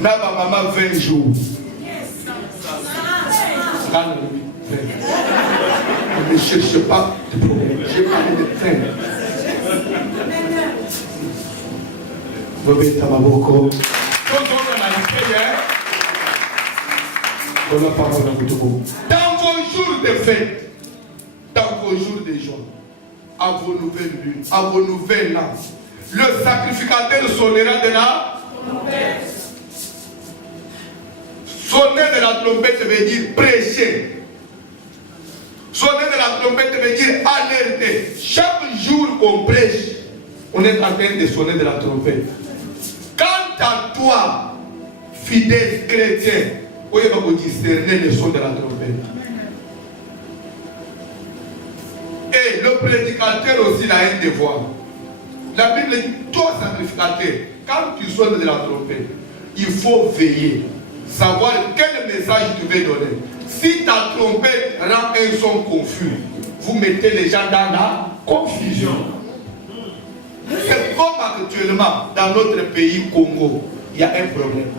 Na maman 20 jours. Ne cherche pas de problème. J'ai parlé de fin. Dans vos jours de fête, dans vos jours de joie, à vos nouvelles lunes, à vos nouvelles lances, le sacrificateur sonnera de la trompette. Sonner de la trompette veut dire prêcher. Sonner de la trompette veut dire alerter. Chaque jour qu'on prêche, on est en train de sonner de la trompette. Quant à toi, fidèle chrétien, on va discerner le son de la trompette. Et le prédicateur aussi a un devoir. La Bible dit, toi sacrificateur, quand tu sonnes de la trompette, il faut veiller, savoir quel message tu veux donner. Si ta trompette rend un son confus, vous mettez les gens dans la confusion. C'est comme actuellement dans notre pays Congo, il y a un problème.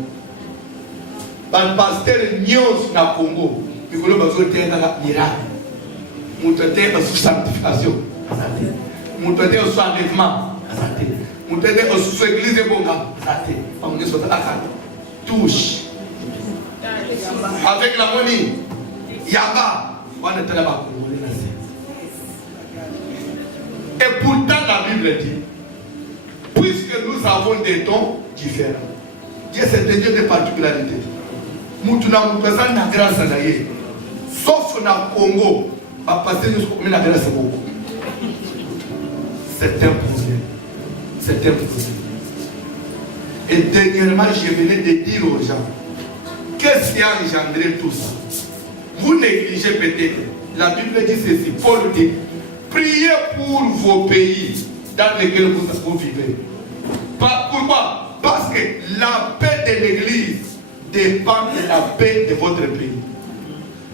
Dans le pasteur Nyos na Congo, il faut besoin d'un miracle. Nous traitons de sanctification. Nous traitons de enlèvement. Nous traitons de l'église de Bonga. Touche. Avec la monnaie, Yaba, on est là-bas. Et pourtant la Bible dit, puisque nous avons des dons différents, Dieu c'est un Dieu de particularité. Nous avons besoin de la grâce à Dieu. Sauf dans le Congo, à passer nous sommes la grâce beaucoup. C'est un problème. C'est un problème. Et dernièrement, je venais de dire aux gens, qu'est-ce qui a engendré tout ça? Vous négligez peut-être. La Bible dit ceci, Paul dit, priez pour vos pays dans lesquels vous vivez. Pourquoi? Parce que la paix de l'Église dépend de la paix de votre pays.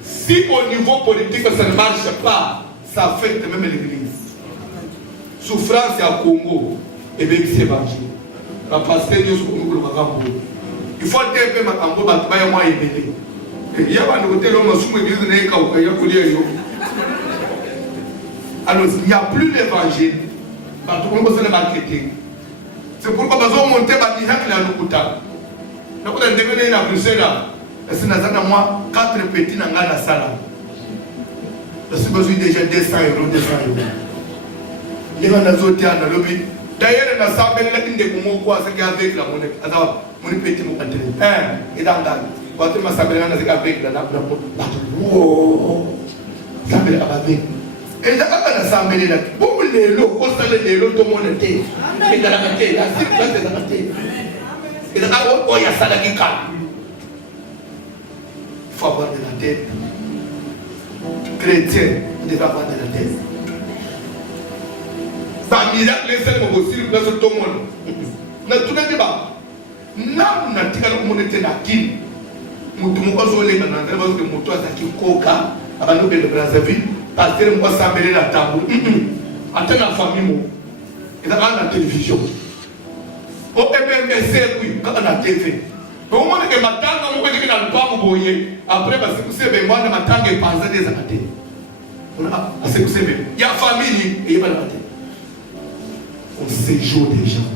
Si au niveau politique ça ne marche pas, ça affecte même l'Église. souffrance à Congo et bien c'est évangile. La pasteur nous il faut dire que ma cambo va travailler moins élevé. Il y a un côté l'homme sous l'église n'est qu'au pays alors il n'y a plus l'évangile. Tout le monde le marketing. C'est pourquoi nous avons monté par miracle à l'Okuta. Nous avons devenu à Bruxelles. C'est moi 4 petits dans la salle. J'ai besoin déjà 200 €. Les gens ont été dans le lobby. D'ailleurs, on a sablé la ligne de Kumoko, c'est qu'avec la monnaie. Alors, mon petit mot canté. Et dans la quand on m'a sablé la nappe avec la nappe. Oh, sablé avec. Et là, on a sablé la. Pour les lots, on s'allait les lots, tout le monde était. Et dans la montée, la cible, c'est la montée. Et là, il y a ça qui calme. Il faut avoir de la tête. Chrétien, il doit avoir de la tête. Par miracle, les seuls possibles dans tout le monde. Dans tout le débat. Non, on a dit que le monde était là. Nous avons dit que nous avons dit que nous avons dit que nous avons dit que nous avons dit parce que nous avons dit la table. Attends la famille. Il y a la télévision. Au MMC, oui, quand on a TV. Au moment où ma tante a dit que dans le pas vous voyez, après, parce que vous savez, moi, ma tante est pensée des années. Parce que vous savez, il y a famille et il y a pas de matin. On séjourne des gens.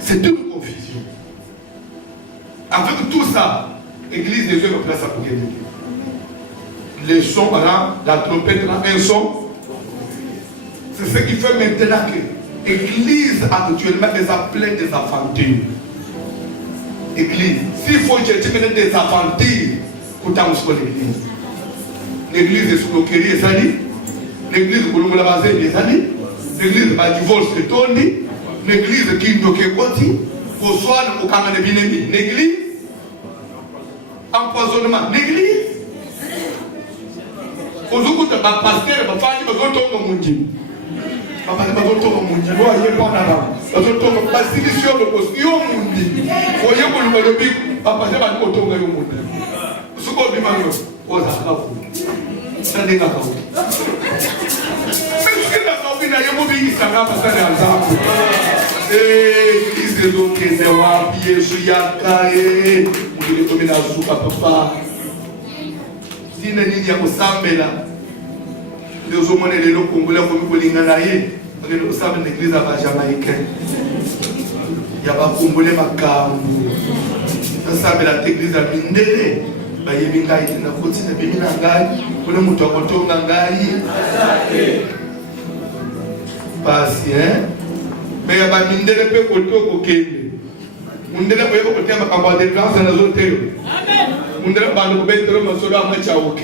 C'est une confusion. Avec tout ça, l'église des yeux me place à côté de Dieu. Les sons, la trompette, un son. C'est ce qui fait maintenant que l'église actuellement est pleine des aventures. Église. S'il faut chercher maintenant des aventures, pourtant sur l'église. L'église est sous le kéri et sali. L'église est sous le basé et sali. L'église va divorce et tourner. L'église qui nous kékoti. Au soir, au camarade de Binemi. L'église. Empoisonnement. L'église. Au jour où tu vas passer, tu vas faire un peu de monde. Papa, tu vas faire un peu de monde. Tu vas y aller là-bas. Tu vas faire un peu de basilition de postillon. Voyez pour le monde. Papa, tu vas faire un peu de monde. Ce qu'on dit maintenant, on va faire. Ça n'est pas ça. Mais ce que la famille n'a pas vu, ça n'a pas fait un exemple. Et ils se sont dit, c'est moi, pied, je suis à carré. Vous devez tomber dans le soupe à papa. Si vous avez dit que là, les hommes les locaux congolais comme les Congolais, vous avez l'église à Jamaïcaine. Il y a pas congolais macabres. Vous savez l'église à Mindele. Bah il y a des gens qui continuent de venir à Gaï. Pour le moto à Koto Gaï. Patient. Mais il y a pas Mindele peut Koto Kokende. Mindele peut Koto Makamba de grâce à nos hôtels. Mindele va nous mettre le masolo à match à OK.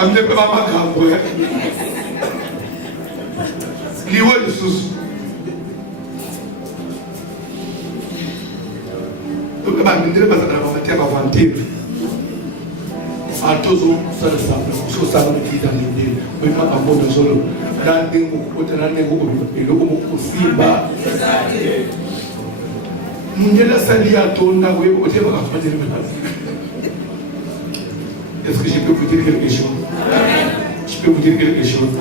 Am ne peut pas Makamba. Liwo de sous. Donc, Mindele va s'adapter à la aventure. À tous ça le savent, so ça me dit dans l'idée. Mais pas à bon solo. Dans des mots, dans des mots, et le mot aussi bas. Mundela sali à ton là, oui, au début, est-ce que je peux vous dire quelque chose? Je peux vous dire quelque chose.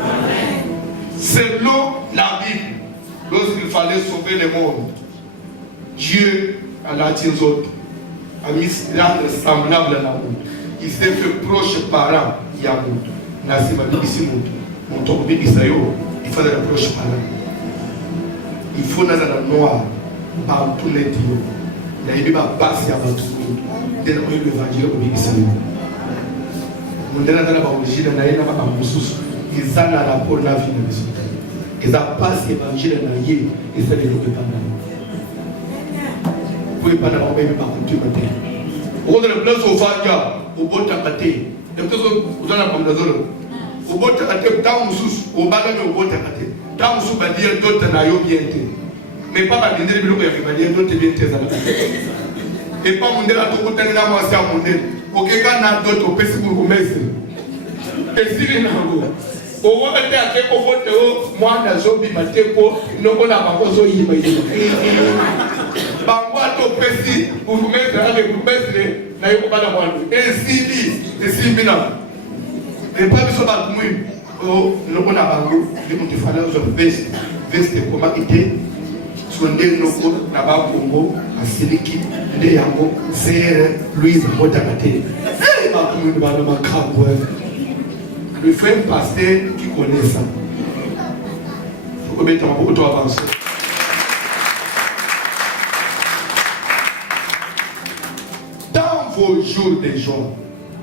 Selon la Bible, lorsqu'il fallait sauver le monde, Dieu a la Tinzot, a mis l'âme semblable à la route. Il s'est fait proche parent, Yamoud. Nasima Bibisi Moud. Mon tour de Israël, il faut être proche parent. Il faut être dans le noir, par tous les dieux. Il y a un passé à tout le monde. Dès que l'évangile au Israël. Mon dernier dans la origine, il y a un moussous. Ils ont la rapport de la vie de Jésus. Ils ont passé l'évangile dans la vie et ça ne peut pas. Vous ne pouvez pas avoir même par coutume. Au de la place au Faya, au Botakate, vous en avez comme la zone. Au Botakate, tant sous, au Badame au Botakate, tant sous Badia, d'autres n'aillent bien. Mais pas à l'idée de l'eau et Badia, d'autres bien. Et pas mon délai à tout côté de la moitié à mon délai. Auquel cas n'a d'autres au PC pour vous mettre. Et si les nango, au moins à quel moment de moi, la zombie m'a été pour, non, on a pas besoin d'y mettre. Bangwato pesi uvumeze ave kumezile na yuko bana mwandu esidi esimbi na epabi so bakumwi on a bango, il fallait veste, comment était, sondé noko, naba Congo, à Siliki, les yango, c'est Louise Botanate. Le frère pasteur qui connaît ça. Il faut mettre en route avancer. Dans vos jours de joie,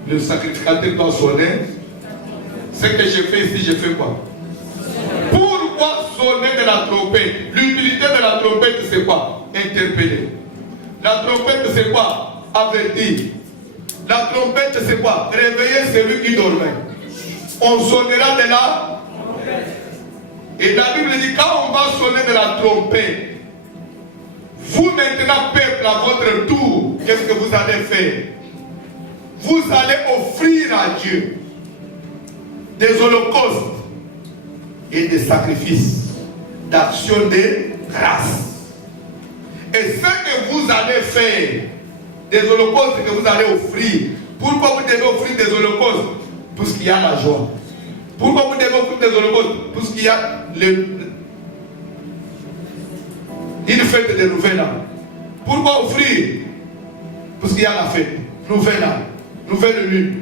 le sacrificateur doit sonner. Ce que j'ai fait ici, j'ai fait quoi? Pourquoi sonner de la trompette? L'utilité de la trompette, c'est quoi? Interpeller. La trompette, c'est quoi? Avertir. La trompette, c'est quoi? Réveiller celui qui dormait. On sonnera de la trompette. Et la Bible dit, quand on va sonner de la trompette, vous maintenant, peuple, à votre tour, qu'est-ce que vous allez faire? Vous allez offrir à Dieu des holocaustes et des sacrifices d'action de grâce. Et ce que vous allez faire, des holocaustes que vous allez offrir, pourquoi vous devez offrir des holocaustes? Parce qu'il y a la joie. Pourquoi vous devez offrir des holocaustes? Parce qu'il y a une fête de nouvel an. Pourquoi offrir? Parce qu'il y a la fête. Nouvel an, nouvelle lune.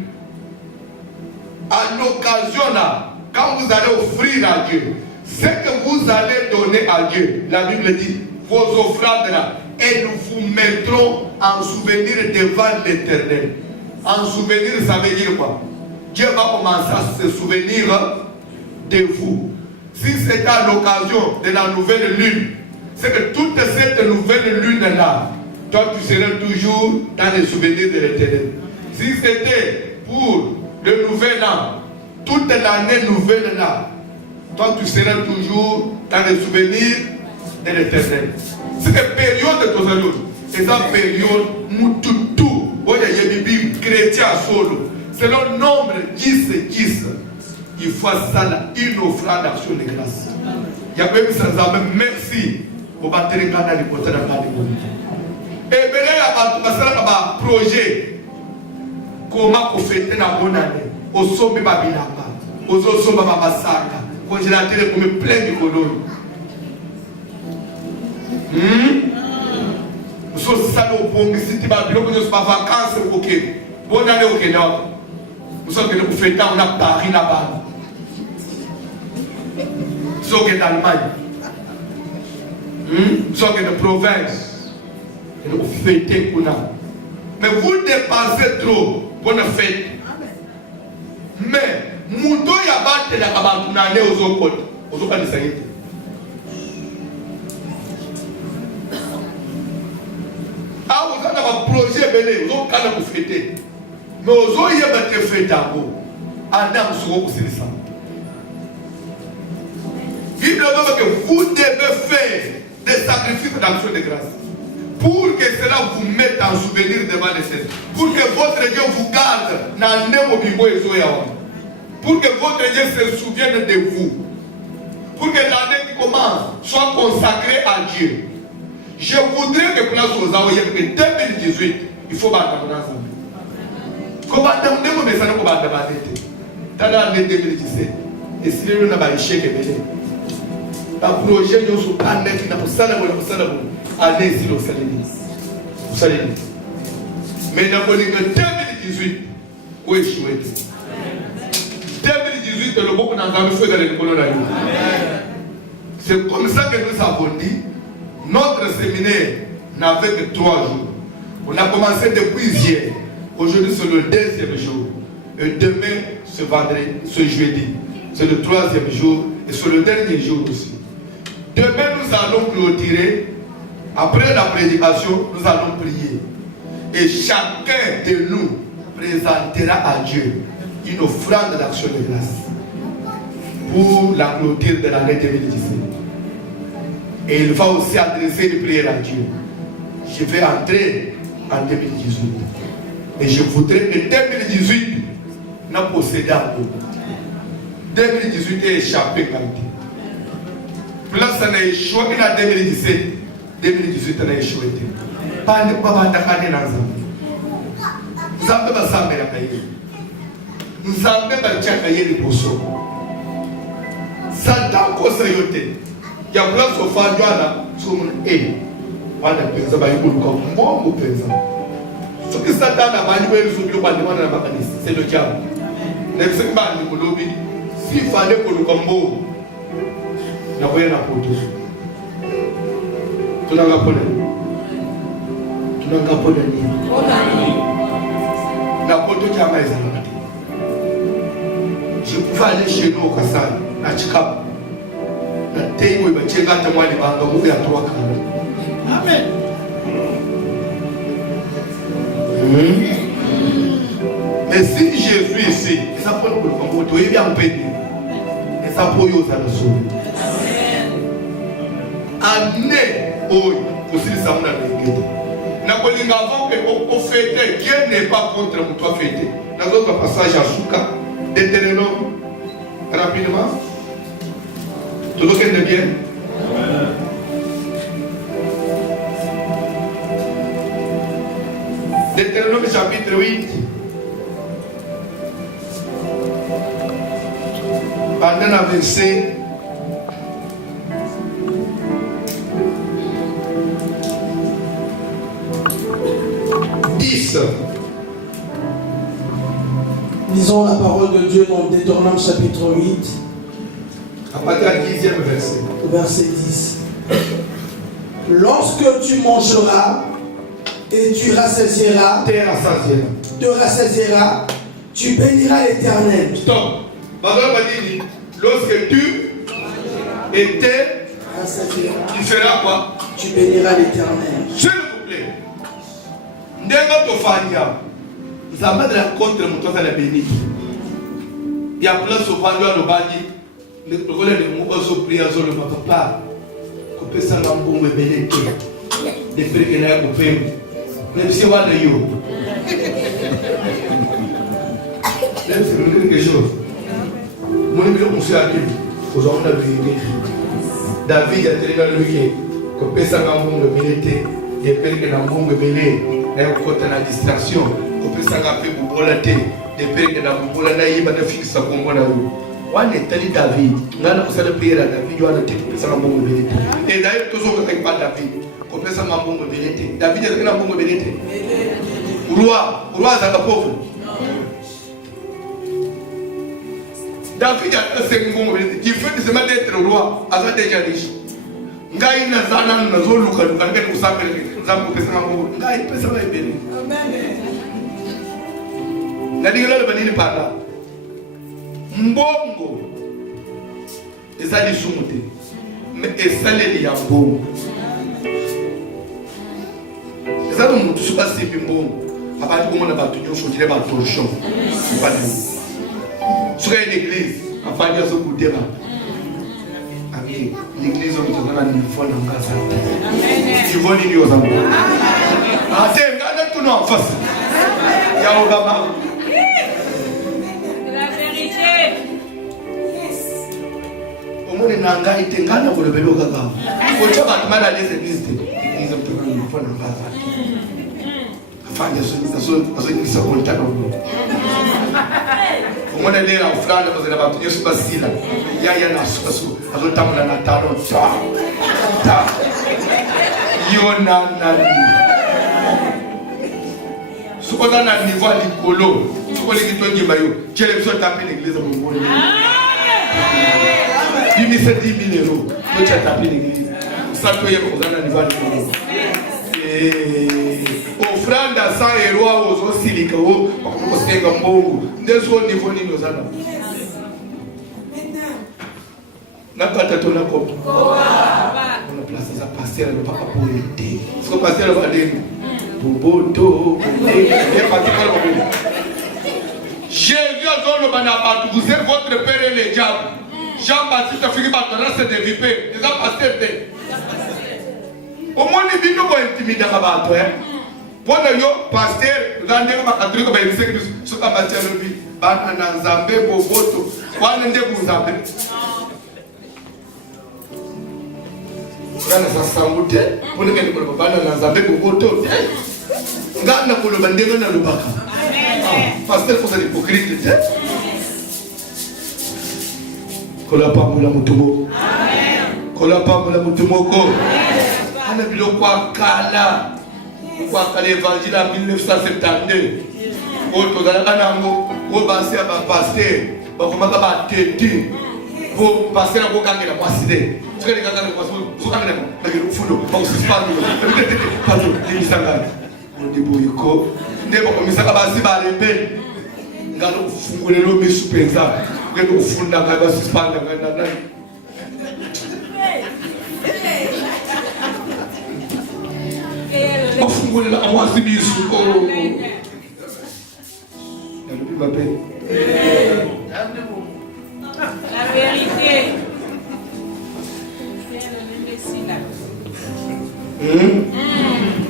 À l'occasion là, quand vous allez offrir à Dieu, ce que vous allez donner à Dieu, la Bible dit, vos offrandes là, et nous vous mettrons en souvenir devant l'Éternel. En souvenir, ça veut dire quoi? Dieu va commencer à se souvenir de vous. Si c'est à l'occasion de la nouvelle lune, c'est que toute cette nouvelle lune-là, toi tu seras toujours dans les souvenirs de l'Éternel. Si c'était pour le nouvel an, toute l'année nouvelle-là, toi tu seras toujours dans les souvenirs de l'Éternel. C'est une période de ton salut. C'est une période où tout, chrétien solo, c'est le nombre 10, il faut ça une offrande d'action de grâce. Il y a même ça, merci. On va te regarder les côtés de la garde. Et bien, il y a un projet. Comment on fait la bonne année? Au sommet de Babilamba, au sommet de Babasaka, congélateur comme plein de colonnes. Nous sommes salauds pour que si tu vas bien, nous sommes en vacances, ok. Bonne année au Kenya. Nous sommes venus pour fêter, on a Paris là-bas. Nous sommes en Allemagne. Nous sommes en province. Et nous fêtons qu'on a. Mais vous dépensez trop pour une fête. Mais, Mouto Yabate la Kabantunane aux autres côtés. Aux autres côtés. Ah, vous avez un projet belé, vous avez un fêter. Mais vous avez un fêter à vous. Adam sera aussi ça. Il demande que vous devez faire des sacrifices d'action de grâce. Pour que cela vous mette en souvenir devant les saints. Pour que votre Dieu vous garde dans le Némo et Zoya. Pour que votre Dieu se souvienne de vous. Pour que l'année qui commence soit consacrée à Dieu. Je voudrais que place aux Aoyens que 2018, il faut battre dans ensemble. Comment on met ça dans l'année 2017. Et si nous n'avons pas échec, le projet de ce plan qui n'a pas ça, année ici au Salini. Mais dans le 2018, où est-ce que 2018, le bon dans un feu de l'école. C'est comme ça que nous avons dit. Notre séminaire n'avait que 3 jours. On a commencé depuis hier. Aujourd'hui, c'est le 2e jour. Et demain, ce vendredi, ce jeudi, c'est le 3e jour. Et c'est le dernier jour aussi. Demain, nous allons clôturer. Après la prédication, nous allons prier. Et chacun de nous présentera à Dieu une offrande d'action de grâce pour la clôture de l'année 2017. Et il va aussi adresser une prière à Dieu. Je vais entrer en 2018. Et je voudrais que 2018 n'a possédé à vous. 2018 est échappé quand même. Là, ça n'a échoué en 2017. 2018 n'a échoué. Pas de quoi d'attaquer dans ça. Nous avons pas ça, mais nous avons pas de tchakayer les poissons. Satan kosa yote. Ya place ofanya na somo wana penza ba yulu ko mbongo penza. Ce que Satan a bani wewe so bilo bani wana na makanisa. C'est le diable. Ne se bani ko lobi. Si fallait ko lukambo. Na kwa na poto. Tunanga pole ni. Na poto chama ezana. Je pouvais aller chez nous au Kassai, à Chikap. Na tengo ibachenga hata mwali banga Mungu atoa kana. Amen. Mais si Jésus ici, ça peut nous comprendre, tu es bien pété. Et ça peut y aller sauver. Année oi, aussi ça m'a dit. Na kolinga avant que au fêter, Dieu n'est pas contre toi fêter. Dans d'autres passages à Souka, Deutéronome, rapidement. Tout le monde est bien. Deutéronome chapitre 8. Pendant la verset 10. Lisons la parole de Dieu dans Deutéronome chapitre 8. À partir du 10e verset. Verset 10. Lorsque tu mangeras et tu rassasieras, te rassasieras, tu béniras l'Éternel. Stop. Lorsque tu étais rassasié, tu feras quoi? Tu béniras l'Éternel. S'il vous plaît. Ndenga tofanya. Ça va de la contre mon toit à la béni. Il y a plein de souvent le bandi. Le volet de mon oiseau prière sur le papa. Coupé ça dans le bon bébé. Des prix qu'il a coupé. Même si on a de you. Même si on a quelque chose. Mon ami, on s'est appelé. Aujourd'hui, on a vu David a tenu dans le week-end. Coupé ça dans le bon bébé. Des prix qu'il a un bon bébé. Et on compte la distraction. Coupé ça dans le bon bébé. Des prix qu'il a un bon bébé. Il va te fixer ça comme on a vu. Wane tali David, ngana kusala prière David wana te pesa mbongo belete. Et d'ailleurs toujours quand il parle David, ko pesa mbongo belete. David est na mbongo belete. Roi za pauvre. David a fait mbongo belete. Qui fait de se mettre d'être roi, aza déjà riche. Ngai na zana na zo luka luka ngani kusapele nzambo pesa mbongo. Ngai pesa ba belete. Amen. Ngadi ngalo banini pala. Mbongo ezali sumute mais esaleli ya mbongo ezali mutu soka simbi mbongo abali komona bato nyonso dire batorchon soka ye l'église afandi azokudeba ami l'église omitozana niveau na ngasa niveau nini ozamba ate ngana tuna en face ya Obama. Omone nanga itengana kulobelo kaka. Kocha bantu mala leze liste. Izo mtokana mfano ngaza. Afanye so ngisa kontana ngo. Omone lera ufranda bazela bantu yesu basila. Ya na sukasu. Azotamula na taro. Ta. Yona nani. Sukoza na niveau likolo. Sukole kitongi bayo. Chele biso taper l'église mu ngoni. Il me fait 10 000 euros. Tu as tapé l'église. Ça, tu es pour un niveau de offrande à 100 euros aux oscillicaux. On se fait comme bon. Des autres niveaux, nous allons. N'a pas de ton accord. On a placé ça passer le papa pour aider. Ce que passer le va dire. Boboto. Jésus a dit au Banaba, vous êtes votre père et le diable. Jean-Baptiste a fini par te race de vipères. Ils ont passé de. Au moins, ils viennent nous intimider à toi. Pour le pasteur, vous avez dit que vous avez dit que vous avez dit que vous avez dit que vous avez dit que vous avez dit Kolapambola mutumo. Kolapambola mutumoko. Ana biloko akala. Kwa kala évangile en 1972. Otozalaka nango obasi ya bapasteur bakomaka bateti po pasteur akokangela mwasi te soki ekangela mwasi sokangela nakeli kufundo bakususpendre pato limisangana odiboyiko nde bakomisaka basi balembe ngalo kufungulelo misu mpenza kende kufundanga basuspendanga nanani bafungulela amwasi misu la vérité.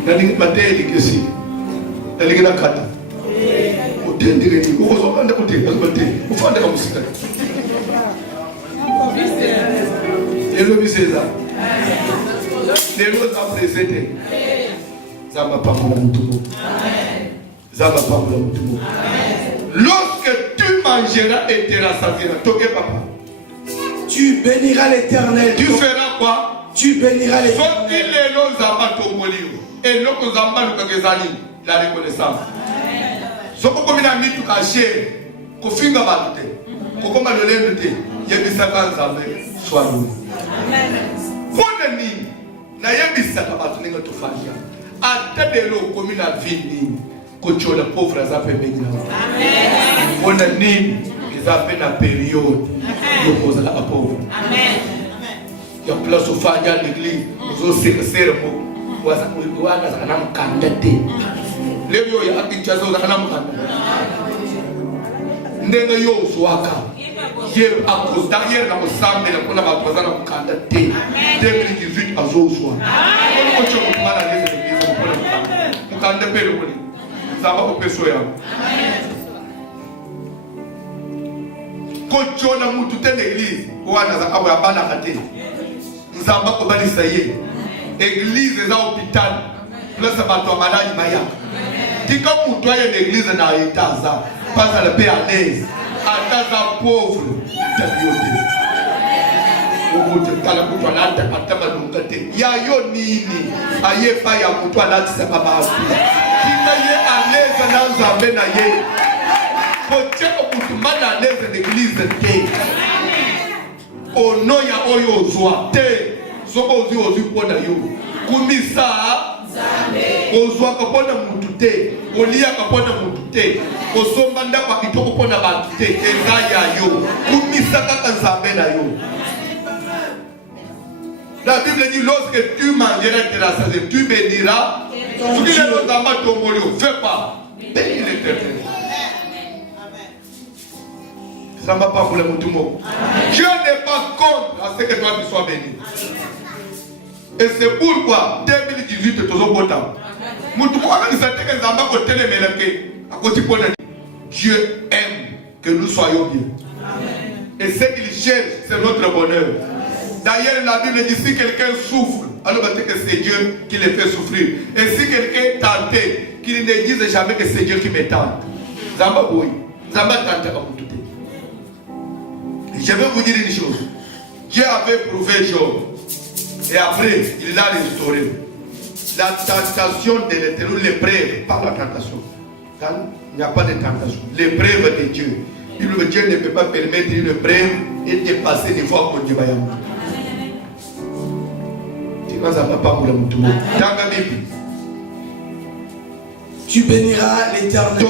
Nani mateli kesi. Nani kina kata. Utendile ni uko anda utendile mateli. Ufande kama musika. Lelo biseza. Lelo za presente. Zama pamula mutumo. Zama pamula mutumo. Lorsque tu mangeras et te rassasieras, papa. Tu béniras l'Éternel. Tu feras quoi? Tu béniras l'Éternel. Et la reconnaissance. Ce qu'on a mis tout caché, qu'on finit à battre, qu'on a le lait de thé, il y a des sacs en soit nous. Pour le nid, il y a des sacs à battre, il y a des sacs à battre, il y a des sacs à battre. Que la pauvre a fait bénir. On a ni ils ont fait la période de poser la pauvre. Il y a place au fond de l'église. Nous avons serré pour voir ça pour le voir dans un candidat. Les vieux il y a qui chassent dans un candidat. N'enga yo swaka. Hier à cause derrière la ensemble de la qu'on a pas besoin de candidat. 2018 à zo soir. On peut pas mal à l'église pour candidat pelo. Ça va au pesoya. Quand tu as mutu te l'église, on a za awa bana kate. Nzamba ko bali saye. Église za hôpital. Place bato malade maya. Tika mutu ya l'église na etaza. Pas à la paix à l'aise. Ataza pauvre. Tabiote. Omote kala mutu alata patama dungate. Ya yo nini? Aye pa ya mutu alata sa baba. Kina ye à l'aise dans Zambé na ye. Poche okutumana à l'aise l'église te. Ono ya oyo ozwa te. Soko ozi ozi pona yo. Kumisa Zambé. Ozwa kapona mutu te. Olia kapona mutu te. Osomba ndako kitoko pona bantu te. Eza ya yo. Kumisa kaka Zambé na yo. La Bible dit lorsque tu mangeras de la sazée, tu béniras. Ce qui est dans ta tombolio, fais pas. Bénis l'Éternel. Ça ne va pas pour le mouton. Dieu n'est pas contre à ce que toi tu sois béni. Et c'est pourquoi 2018 est toujours beau temps. Dieu aime que nous soyons bien. Et ce qu'il cherche, c'est notre bonheur. D'ailleurs, la Bible dit si quelqu'un souffre, alors que c'est Dieu qui le fait souffrir. Et si quelqu'un est tenté, qu'il ne dise jamais que c'est Dieu qui me tente. Zamba boui, Zamba tente à vous tout. Je vais vous dire une chose. Dieu avait prouvé Job. Et après, il l'a restauré. La tentation de l'Éternel, l'épreuve, pas la tentation. Quand il n'y a pas de tentation, l'épreuve de Dieu. Dieu ne peut pas permettre une épreuve et dépasser les voies qu'on dit. Tu béniras l'Éternel,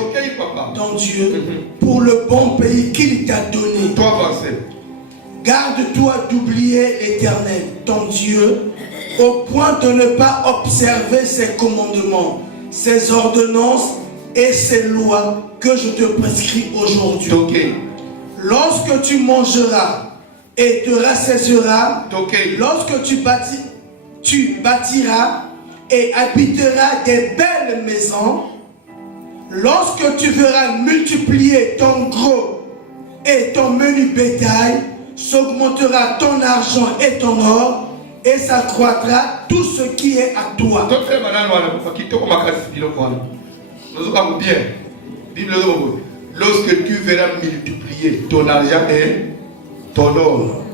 ton Dieu, pour le bon pays qu'il t'a donné. Garde-toi d'oublier l'Éternel, ton Dieu, au point de ne pas observer ses commandements, ses ordonnances et ses lois que je te prescris aujourd'hui. Lorsque tu mangeras et te rassasieras, lorsque tu bâtiras et habiteras des belles maisons, lorsque tu verras multiplier ton gros et ton menu bétail, s'augmentera ton argent et ton or, et s'accroîtra tout ce qui est à toi. Lorsque tu verras multiplier ton argent et t'honore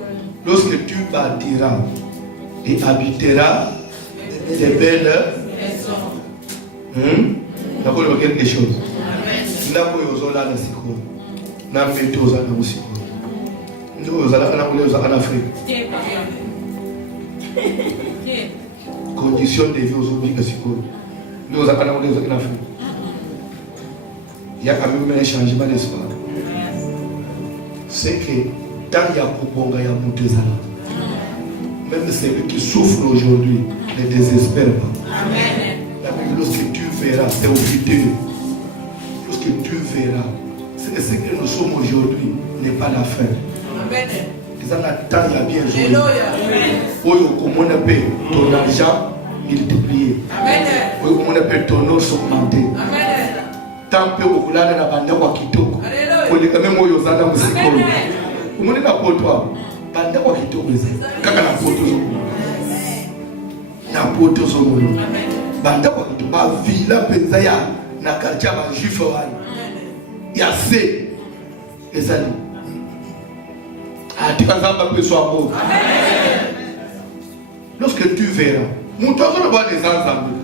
lorsque tu bâtiras et habiteras des belles maisons. D'accord, quelque chose. N'a pas eu aux là, n'a pas eu aux là aussi. Nous allons en Afrique. Conditions de vie aux obligations. Nous allons en Afrique. Il y a quand même un changement d'espoir. C'est que tant qu'il y a Koponga, il y a Moutezala. Même celui qui souffre aujourd'hui ne désespère pas. Lorsque tu verras, c'est au futur. Lorsque tu verras, c'est ce que nous sommes aujourd'hui n'est pas la fin. Les temps, il y a bien joué. Comment on appelle ton argent multiplié. Comment on appelle ton os augmenté. Tant que vous voulez la bande wa kitoko. Vous les quand même au zana musikolo. Comment on est pour toi? Bande wa kitoko. Kaka na poto zo. Na poto zo molo. Bande wa kitoko. Ba villa penza ya na quartier ba juif wani. Ya se. Ezali. Lorsque tu verras, nous devons voir des ensembles.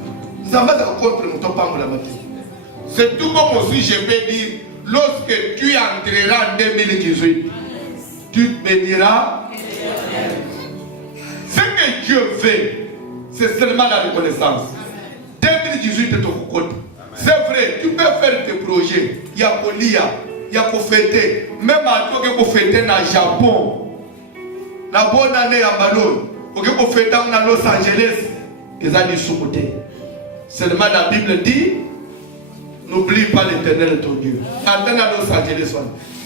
Nous allons contre nous pas la matinée. C'est tout comme aussi je peux dire, lorsque tu entreras en 2018, tu te béniras. Ce que Dieu fait, c'est seulement la reconnaissance. 2018 est au côté. C'est vrai, tu peux faire tes projets. Il y a Polia. Il y a fêter, même à toi qui fêter dans le Japon, la bonne année à Ballon, qui fêter dans Los Angeles, ils ont dit sous-côté. Seulement la Bible dit, n'oublie pas l'Éternel ton Dieu. En tant que Los Angeles,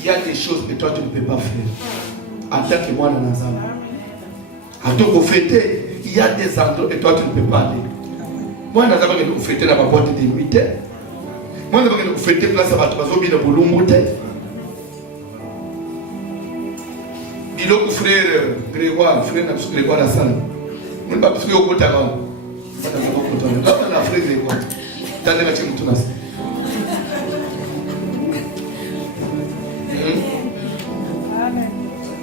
il y a des choses que toi tu ne peux pas faire. En tant que moi dans la salle. En tant que fêter, il y a des endroits que toi tu ne peux pas aller. Moi dans la salle, je fêter dans ma boîte de 8 heures. Moi, je vais fêter place à Batoazo, bien pour l'Umouté. Il a frère Grégoire, frère Grégoire à Salle. Je ne vais pas parce que au côté avant. Je ne vais pas au côté avant. Là, on a frère Grégoire. Dans les matières de Tounas.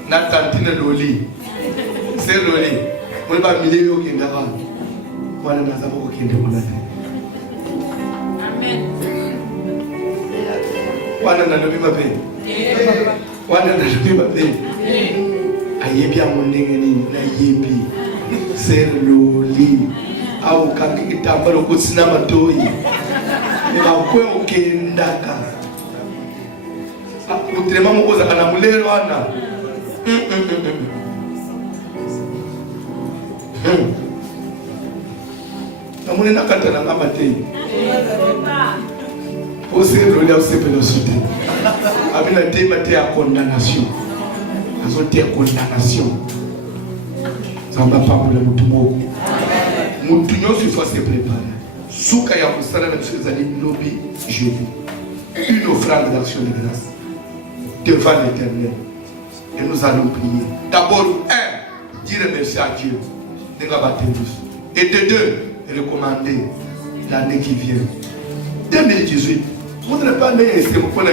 Natantine Loli. C'est Loli. Je ne vais pas milieu au Kindara. Moi, je ne vais pas au Kindara. Amen. Wana na lobi mabe. Wana na lobi mabe. Ayebi amondenge ni na yebi. C'est loli. Au kakita mbalo kusina matoi. Ni bakwe okendaka. Mutrema mukoza kana mulero ana. Namune nakata na ngamate. Aussi, le lien c'est vélocité. Avec la thématique à condamnation. La condamnation. Ça ne va pas pour le mouton. Mouton, il faut se préparer. Souka ya kusala na ces années lobby jeudi. Une offrande d'action de grâce devant l'Éternel. Et nous allons prier. D'abord, dire merci à Dieu. Et de deux, recommander l'année qui vient. 2018. Vous n'avez pas né, c'est mon point.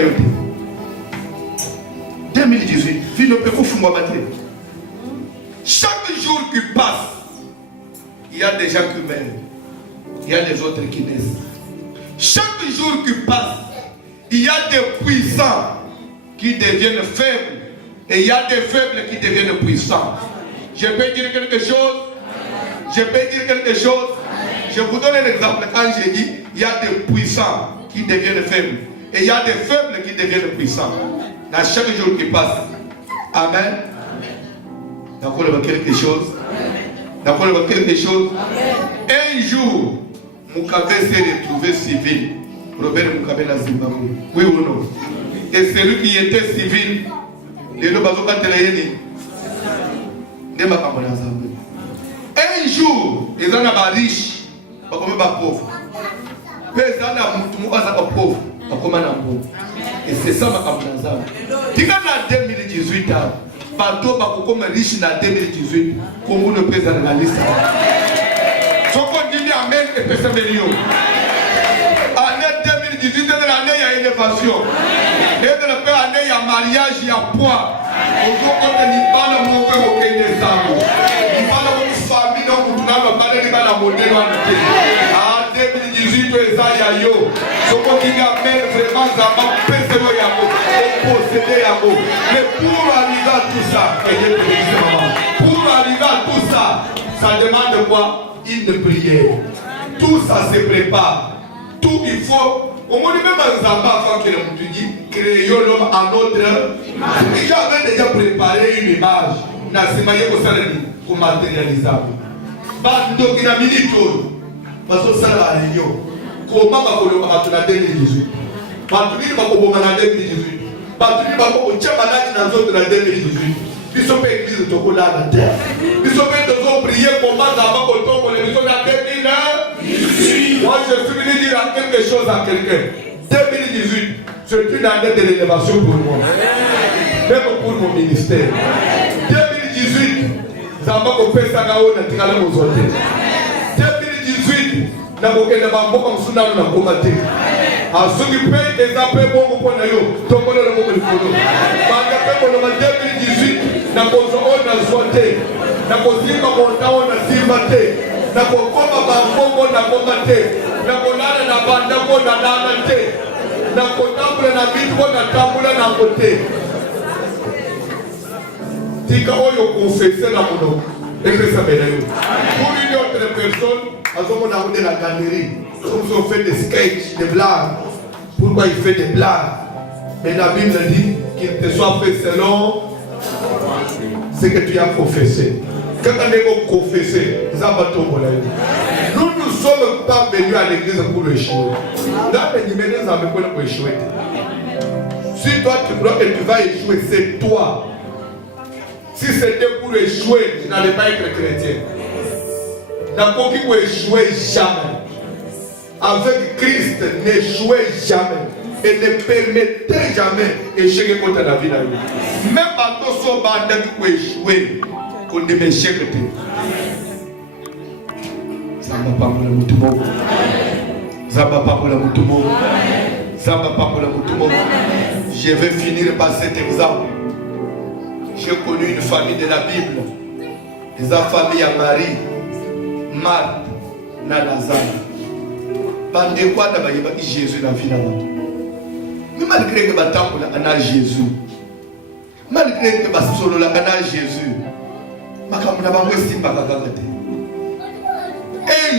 2018. Chaque jour qui passe, il y a des gens qui meurent. Il y a des autres qui naissent. Chaque jour qui passe, il y a des puissants qui deviennent faibles. Et il y a des faibles qui deviennent puissants. Je peux dire quelque chose? Je peux dire quelque chose? Je vous donne un exemple. Quand j'ai dit, il y a des puissants qui deviennent faibles. Et il y a des faibles qui deviennent puissants. Dans chaque jour qui passe. Amen. D'accord, il y a quelque chose? D'accord, il y a quelque chose? Un jour, Mugabe s'est retrouvé civil. Robert Mugabe à Zimbabwe. Oui ou non? Et celui qui était civil, un jour, ils en ont riche, pas pauvre. Pauvre, et c'est ça ma campagne. Quand en 2018, bateau comme riche en 2018, comme vous le président de la liste. Faut qu'on dise amen et personne ne en 2018, il y a élévation. Et dans le année, il y a mariage, il y a poids. Ozokote libala moko okende sango. Libala moko famille donc tunalo bala libala modèle wana te. Ah 2018 eza ya yo. Soko kinga mère vraiment zamba peselo yako. Posséder yako. Mais pour arriver à tout ça, pour arriver à tout ça, ça demande quoi? Une prière. Tout ça se prépare. Tout il faut. Au moins même un zamba avant que l'on te dise créons l'homme à notre image. J'avais déjà préparé une image. Nazimaye ko salani ko matérialisable. Bando kina milito. Parce que ça la réunion. Comment va ko lo atuna 2018. Batuli ba ko bomba na 2018. Batuli ba ko chama na zone de la 2018. Ils sont pas église de Tokola à la terre. Ils sont pas de prier pour moi d'abord pour toi pour les missions de 2018. Moi je suis venu dire quelque chose à quelqu'un. 2018, c'est une année de l'élévation pour moi. Même pour mon ministère. 2018, Zamba ko pesa ngao na tikala mozote. 2018, na bokenda ba mboka msuna na komate. Azuki pe ezape bongo pona yo. Tokolo na bongo lifolo. Banga pe pona 2018. Na kozoona zote na kozimba kontaona simba te na kokoma bambongo na koma te na kolala na banda kona nana te na kotambula na bitu kona tambula na kote tika oyo confesser na mono ekresa bena yo pour une autre personne azomona on de la galerie comme on fait des sketchs des blagues pourquoi il fait des blagues mais la Bible dit qu'il te soit fait selon ce que tu as confessé. Quand on est confessé, nous ne sommes pas venus à l'église pour échouer. Si toi tu crois que tu vas échouer, c'est toi. Si c'était pour échouer, tu n'allais pas être chrétien. N'importe qui peut échouer jamais. Avec Christ, n'échouez jamais. Et ne permettez jamais d'échouer contre la vie. Même à tous ceux qui peuvent échouer, qu'on ne m'échec pas. Ça ne va pas pour le mouton. Ça ne va pas pour le mouton. Ça ne va pas pour le mouton. Je vais finir par cet exemple. J'ai connu une famille de la Bible. La famille à Marie, Marthe, Lazare. Bande quoi d'abord Jésus dans la vie là-bas. Mais malgré que Batambo a Jésus, malgré que Basolo a Jésus, un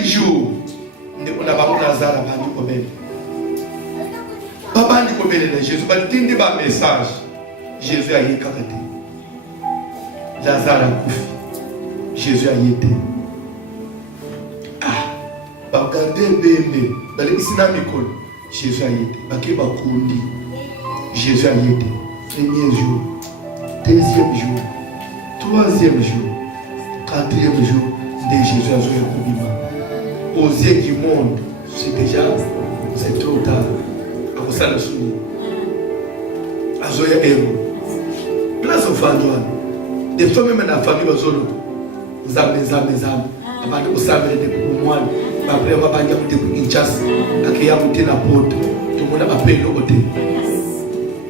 jour, on a Lazare à Bandi Papa dit que Jésus va dire un message. Jésus a été Lazare a couché. Jésus a été. Ah, regardez bien, Jésus a été. Jésus a été. Premier jour, deuxième jour, troisième jour, quatrième jour, de Jésus a joué aux yeux du monde, c'est trop tard. Comme ça, le souvenir. Azoya héros. Place au Fandouane. Des fois, même dans la famille, vous avez des âmes. Après, vous savez des moines. Après, vous avez des Kinshasa. Après, vous avez des porte. Tout le monde a appelé le côté.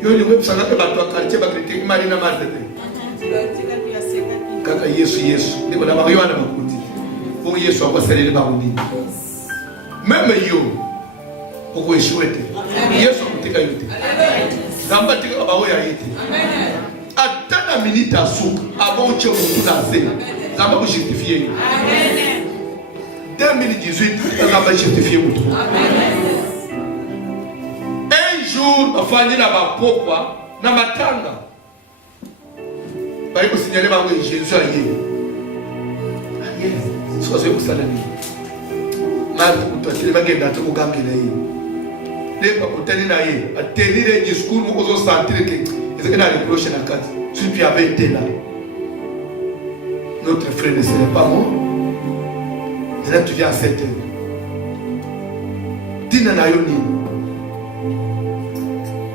Yo ni wewe sana kwa watu wakati bakritiki mali na madede. Kaka Yesu. Ndiko na bayo ana bakuti. Pour Yesu akoselele bauni. Même yo oko eshwete. Yesu kutika yote. Zamba tika bawo ya yote. Amen. Atana minute asuka abonche mutu na ze. Zamba ko justifier. Amen. 2018 zamba justifier mutu. Amen. Bafanye na bapokwa na matanga baiko signale bango Jésus aye soze kusalani matu kutotile bagenda tukugambira yi lepa kutani na ye atenire discours moko zo sentir que ezeke na reproche na kati si tu avais été là notre frère ne serait pas mort et là tu viens à 7 heures tina na yoni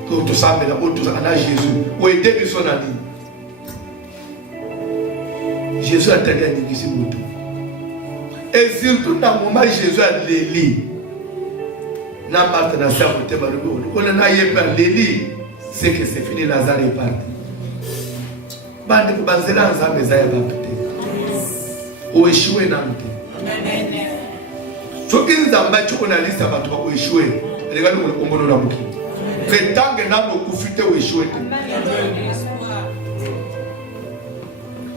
tout ça, mais là, Jésus. Où était son ami? Jésus a tenu à l'église. Et surtout, dans le moment où Jésus a l'éli, n'a pas de sa côté, on a eu par l'éli, c'est que c'est fini, Lazare est parti. bande kubazela nzambe za yabapite oeshiwe namte soki nzamba choko na liste abantu ba oeshiwe lekani ngokombono la muki ketange nabo kufite oeshiwe te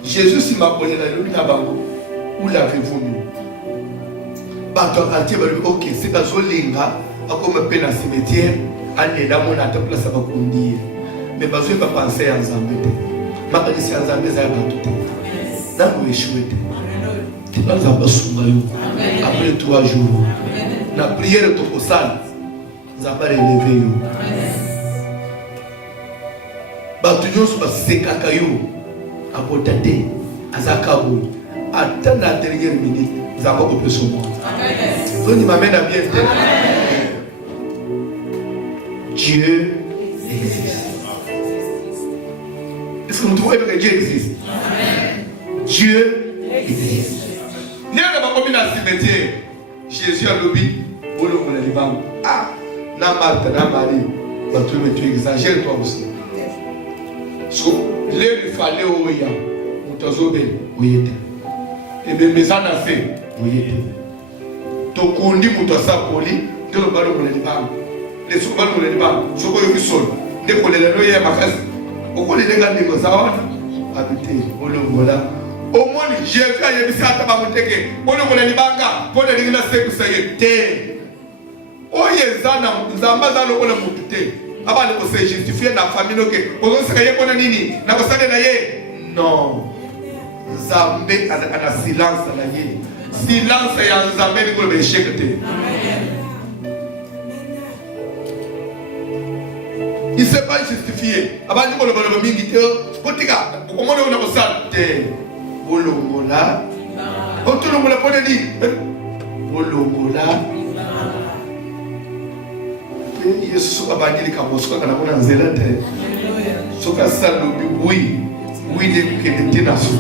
Jésus m'a connu la lune à Bango. Où l'avez-vous mis? Bato quartier ba OK, c'est ka zolinga akoma pe na cimetière ane la mona ta place ba kundi. Mais bazo pas penser à Nzambe te. Makalisi Nzambe za ba tout. Na ko échoué te. Tu vas Nzamba sunga yo. Après 3 jours. La prière to kosala. Nzamba relever yo. Bato nyonso ba sekaka yo. Apotate azakabu attends la dernière minute zako ko peso moi donc il m'amène à bien faire Dieu existe. Est-ce que vous trouvez que Dieu existe? Dieu existe. N'y a pas comme dans le cimetière Jésus a lobby pour le monde ah na Marthe na Marie tu exagères toi aussi. Il fallait oya mutazobel oyete ebe mezana fe oyete to kundi mutasapoli ndelo balo muleni bang le so balo muleni bang soko yo bisolo de kolela no ye makasi okolela ngandiko zawana abite olongola omoni Jésus ayebisata bamuteke olongola libanga pole lingina sekusa yete oyezana nzamba za lokola mutu te abali ko se justifier na famille oke ozoseka ye kona nini na ko sale na ye non Nzambe ana silence na ye silence ya Nzambe ni ko be shekete il s'est pas justifié abali ko lo mingi te kotika ko mona una ko sale te bolongola otulongola pone ni bolongola Yesu abangili kamosuka kana kuna nzela te soka salo oui de kete na su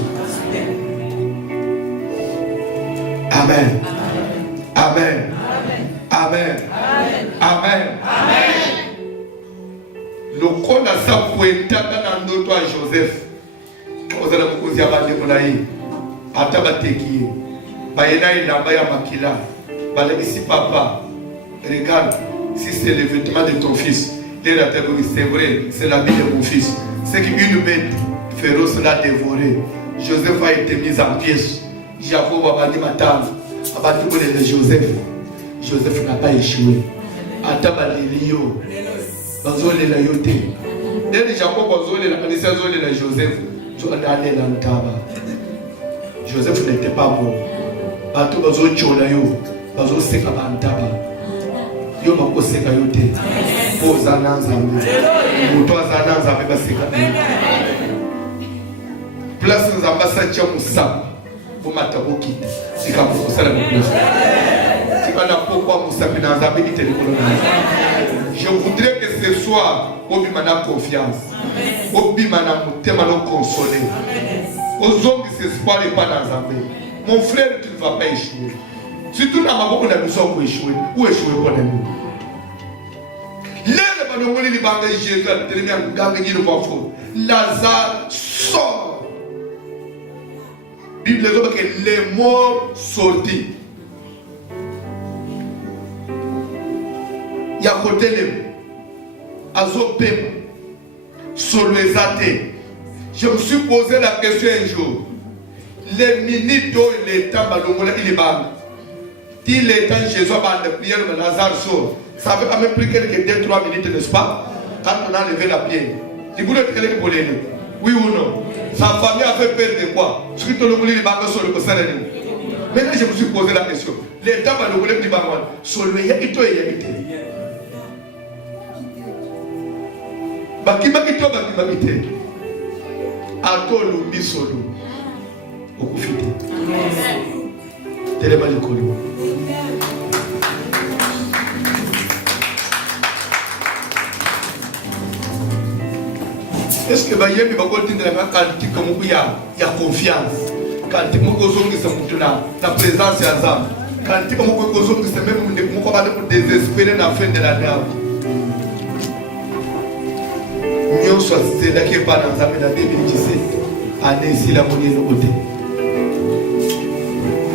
amen amen amen amen lokola sa pointaka na ndoto ya Joseph ozala mukozi abande molayi ata bateki bayena ilamba ya makila balabisi papa regarde. Si c'est le vêtement de ton fils, c'est vrai, c'est l'habit de mon fils. C'est qu'une bête féroce l'a dévoré. Joseph a été mis en pièce. Jacob a banni ma table. A battu de Joseph. Joseph n'a pas échoué. Ataba lilio. Bazole la yote. Dès Jacob bazole la kanisa zole la Joseph. Tu as allé dans le tabac. Joseph n'était pas bon. Bato bazole chola yo. Bazole seka ban tabac. Yo makoseka yote poza nanzambe muto azana nzambe baseka place nzamba sacha musaba bomata bokita sika mukosala mukosala sika na pokwa musabi na nzambe kitele kolona. Je voudrais que ce soir obima na confiance obima na mutema no consoler ozongi ce espoir et pas dans nzambe. Mon frère, tu ne vas pas échouer. Si tu n'as pas besoin de échouer, où échouer pour nous? Lazare sort. Bible dit que les morts sortis. Il y a côté les azopem solezate. Je me suis posé la question un jour. Les minutes où les temps il est bas. Il est temps Jésus a prière de Lazare sort. Ça avait quand même pris quelques 2-3 minutes, n'est-ce pas? Quand on a levé la pierre. Il voulait que les polés. Oui ou non? Sa famille a fait peur de quoi? Ce qui te le voulait, il va sur le conseil. Maintenant, je me suis posé la question. Les temps le voulait, il va sur le yéito et yéité. Bakimaki Atolo misolo. Okufite. Telema likolo. Est-ce que bayemi bakoti ndela kanti comme ya confiance? Kanti moko zongi sa mutuna na présence ya Nzambe. Kanti moko zongi sa même moko ba de désespérer na fin de l'année. Nous sommes là qui est pas dans Nzambe en 2017. année ici la monnaie de côté.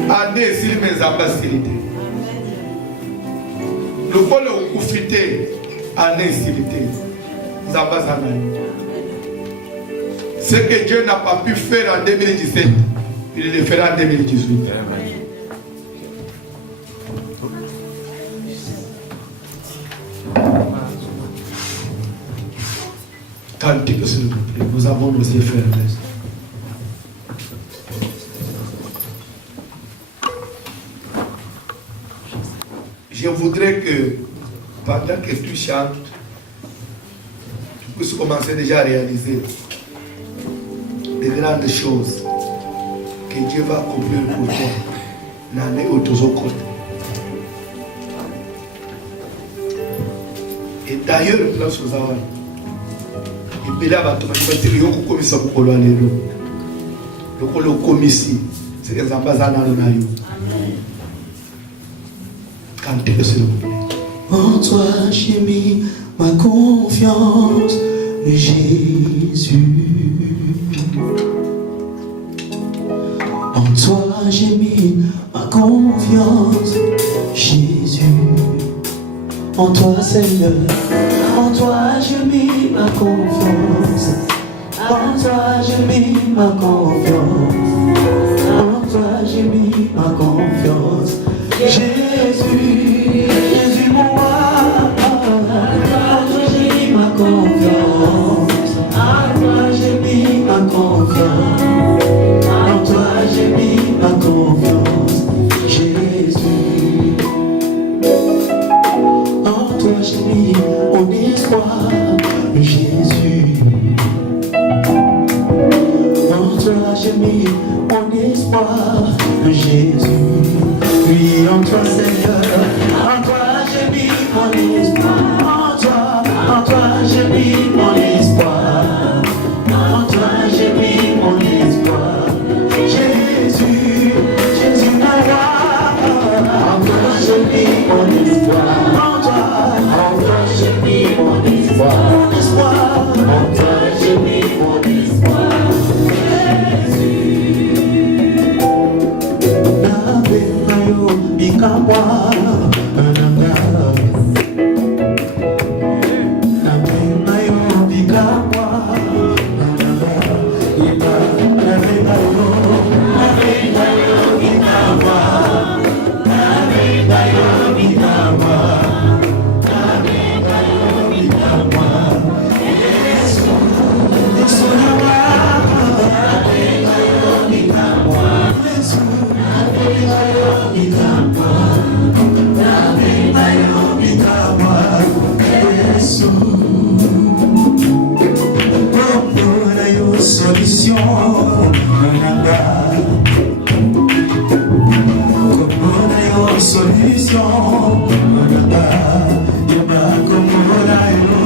Année ici mes ambassadeurs. Le pôle est profité année ici les ambassadeurs. Ce que Dieu n'a pas pu faire en 2017, il le fera en 2018. Cantez s'il vous plaît, nous avons nos yeux fermés. Je voudrais que pendant que tu chantes, tu puisses commencer déjà à réaliser des grandes choses que Dieu va accomplir pour toi. L'année au toujours côté. Et d'ailleurs, le plan sur Zawad. Et là, tu vas te dire que tu vas te dire que le commissi, c'est les ambassades dans le naïf. Cantez s'il vous plaît. En toi j'ai mis ma confiance, Jésus. En toi j'ai mis ma confiance, Jésus. En toi Seigneur, en toi j'ai mis ma confiance. En toi j'ai mis ma confiance. En toi j'ai mis ma confiance, Jésus, Jésus mon roi. En toi j'ai mis ma confiance. En toi j'ai mis ma confiance. En toi j'ai mis ma confiance, Jésus. En toi j'ai mis mon espoir, Jésus. En toi j'ai mis mon espoir, Jésus. Oui, en toi Seigneur, en toi j'ai mis mon espoir. En toi j'ai mis mon espoir. En toi j'ai mis mon espoir, Jésus, Jésus mon roi. En toi j'ai mis mon espoir. En toi j'ai mis mon espoir. Mon espoir. En toi j'ai mis mon espoir, Jésus. Nabenayo bikamwa nanga. Nabenayo bikamwa nanga. Nabenayo bikamwa. Nabenayo bikamwa. Nabenayo bikamwa. Yesu, Yesu nanga. Nabenayo bikamwa. Yesu, nabenayo bikamwa. Nabenayo bikamwa. Yesu. Propona yo solution, nanga. Propona yo solution, nanga. Yaba propona yo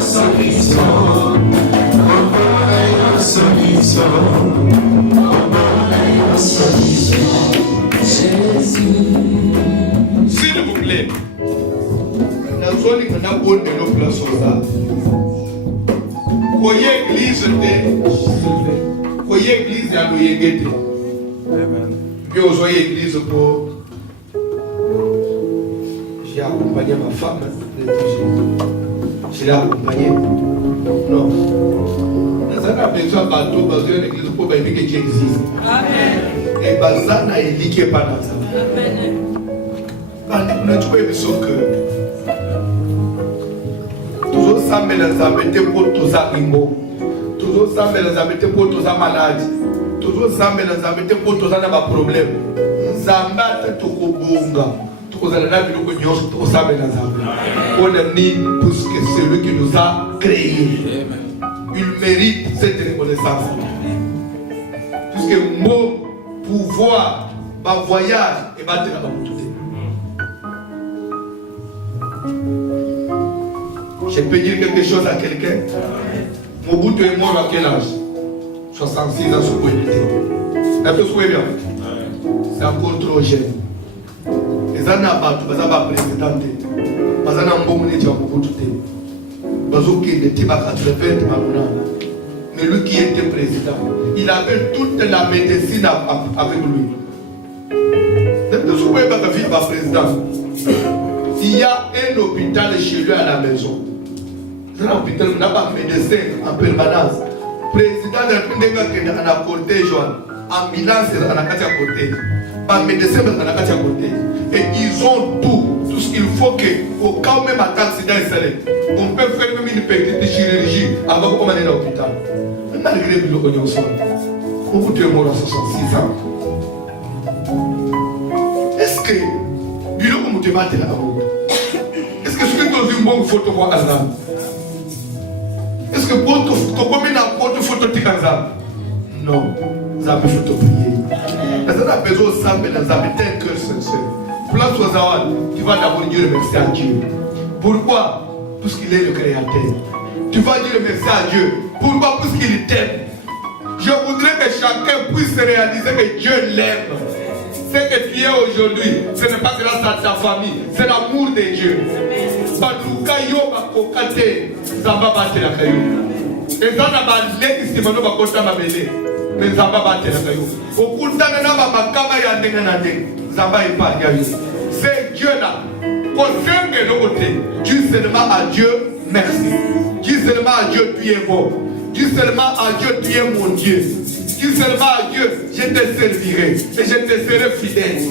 solution. Propona yo solution. Propona yo solution, Jésus. S'il vous plaît, la zone qui a bonne de nos places sur ça. Voyez l'église de. Voyez l'église de l'Oyegete. Puis vous voyez l'église pour. J'ai accompagné ma femme. Je l'ai accompagné. Non. Bazana a besoin de bateau, parce que l'église pour que Dieu existe. Amen. Et Bazana est liqué par la ça. Amen. Quand nous trouvons que toujours ça mais les embêter pour tous ça rimbo, toujours ça mais les embêter pour tous ça malade, toujours ça mais les embêter pour tous ça n'a pas problème. Zamba te kubunga, tous ça la vie nous connaissons, tous ça mais les embêter. On est né parce que c'est lui qui nous a créés. Il mérite cette reconnaissance. Puisque mon pouvoir, ma voyage et ma terre tout. Je peux dire quelque chose à quelqu'un. Mobutu est mort à quel âge? 66 ans sur le est-ce que vous bien? C'est encore trop jeune. Les années à battre, ils sont président. Ils sont en bon moment de Mobutu. Ils sont qui de Tiba 80 maintenant. mais lui qui était président, il avait toute la médecine avec lui. Il y a un hôpital chez lui à la maison. C'est un hôpital où il n'y a pas de médecin en permanence. Président de la République est en cortège, ambulance est en cortège, pas médecin est en cortège. Et ils ont tout ce qu'il faut au cas où même un accident est salé. On peut faire même une petite chirurgie avant qu'on aille à l'hôpital. Malgré le on vous est mort à 66 ans. Est-ce que Bilo comme tu vas là est-ce que ce que tu as vu une bonne photo pour Azam? Est-ce que pour tu combien la photo de Azam? Non, ça peut photo prier. Ça a besoin de ça, mais ça a un cœur sincère. Place aux Zawad, tu vas d'abord dire merci à Dieu. Pourquoi? Parce qu'il est le créateur. Tu vas dire merci à Dieu. Pourquoi? Parce qu'il t'aime. Je voudrais que chacun puisse réaliser que Dieu l'aime. Ce que tu es aujourd'hui, ce n'est pas grâce à ta famille, c'est l'amour de Dieu. Baluka yo bakokate, zamba batela kayo. Ezana baleki simano bakota mabele, mais zamba batela kayo. Okutana na bakama ya ndenga na ndenga, zamba epa yayo. C'est Dieu là. Consenge no côté. Dis seulement à Dieu merci. Dis seulement à Dieu tu es bon. Dis seulement à Dieu tu es mon Dieu. Dis seulement à Dieu, je te servirai et je te serai fidèle.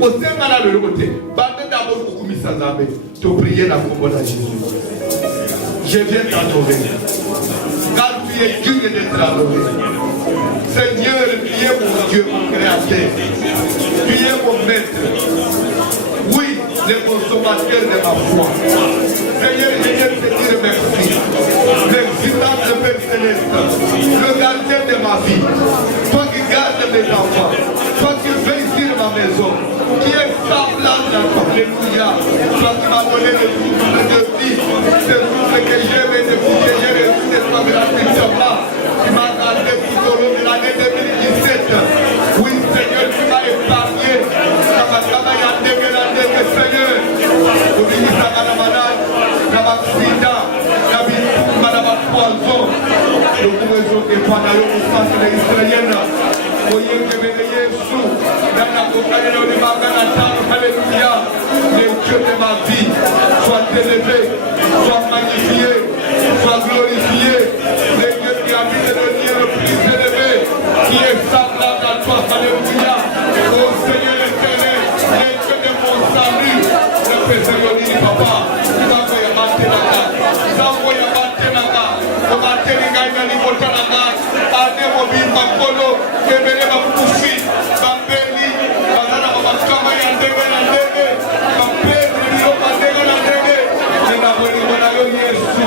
Au sein de l'autre côté, bande d'abord pour Koumissa Zambé, te prier la combo de Jésus. Je viens t'adorer. Car tu es digne d'être adoré. Seigneur, tu es mon Dieu, mon créateur. Tu es mon maître. Oui, le consommateur de ma foi. Seigneur, je viens te dire merci. L'existence de Père Céleste, le gardien de ma vie, toi qui gardes mes enfants, toi qui veilles sur ma maison, qui est semblable à toi, alléluia, toi qui m'as donné le souffle de vie, ce souffle que j'aime et depuis que j'ai reçu de toi gratuitement, tu m'as gardé tout au long de l'année 2017. Oui, Seigneur, tu m'as épargné, Seigneur, au ministère de la malade, dans ma sida, poison, le poison est pas dans le centre de l'Israël. Voyez que Jésus, dans la compagnie de l'Imaganata, alléluia, les dieux de ma vie soient élevés, soient magnifiés, soient glorifiés. Les dieux qui habitent le lieu le plus élevé, qui est semblable à toi, alléluia. Oh Seigneur éternel, les dieux de mon salut, le Seigneur dit papa, tu vas faire battre la carte, tu vas faire battre la carte. Materinga ni botalanga ane mobimba kolo kebele bakufi bambeli bazana babakama ya ndege na ndege bambeli yo bandega na ndege nina mweli mwana yo Yesu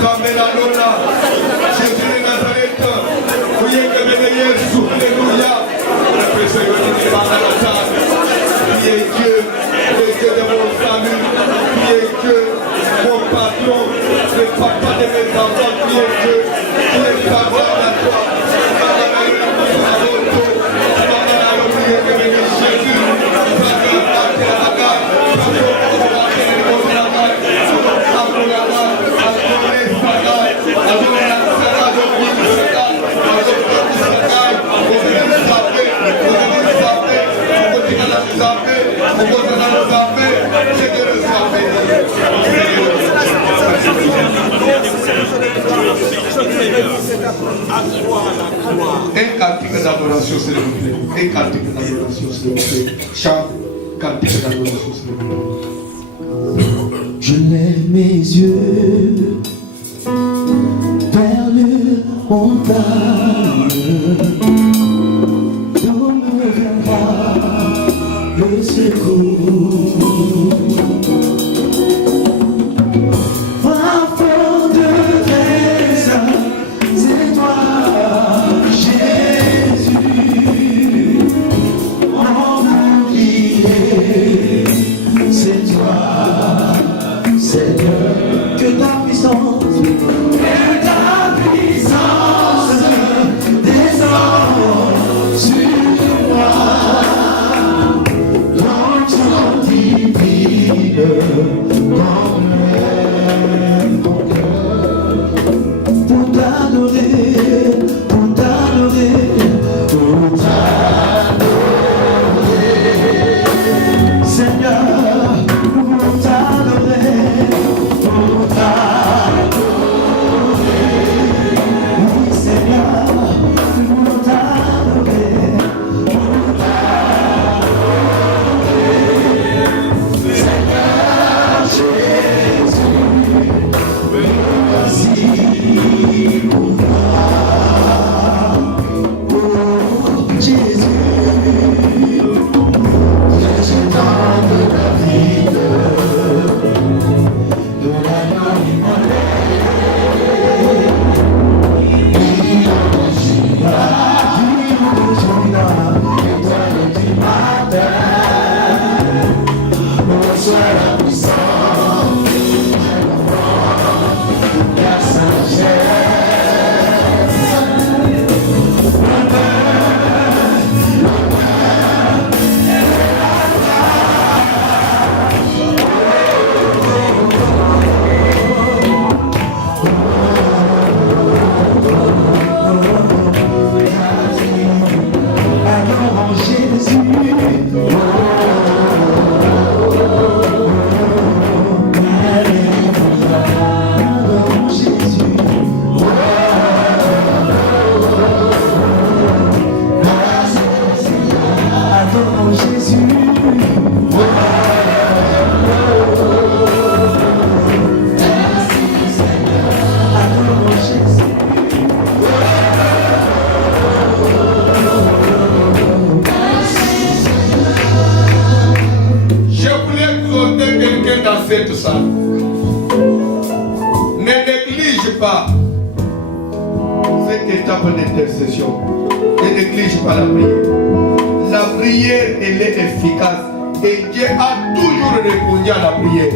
kamela lola Jésus de Nazareth uye kebele Yesu alléluia la pesa yo ni bazana sana qui est Dieu le Dieu de mon salut qui est Dieu mon patron le papa de mes enfants qui est Dieu, qui est favorable à toi. Un cantique d'adoration, s'il vous plaît. Un cantique d'adoration, s'il vous plaît. Chante, cantique d'adoration, s'il vous plaît. Je lève mes yeux vers le montagne, d'où me viendra le secours. Pour viens dans cette salle, ne néglige pas cette étape d'intercession. Ne néglige pas la prière. La prière, elle est efficace. Et Dieu a toujours répondu à la prière.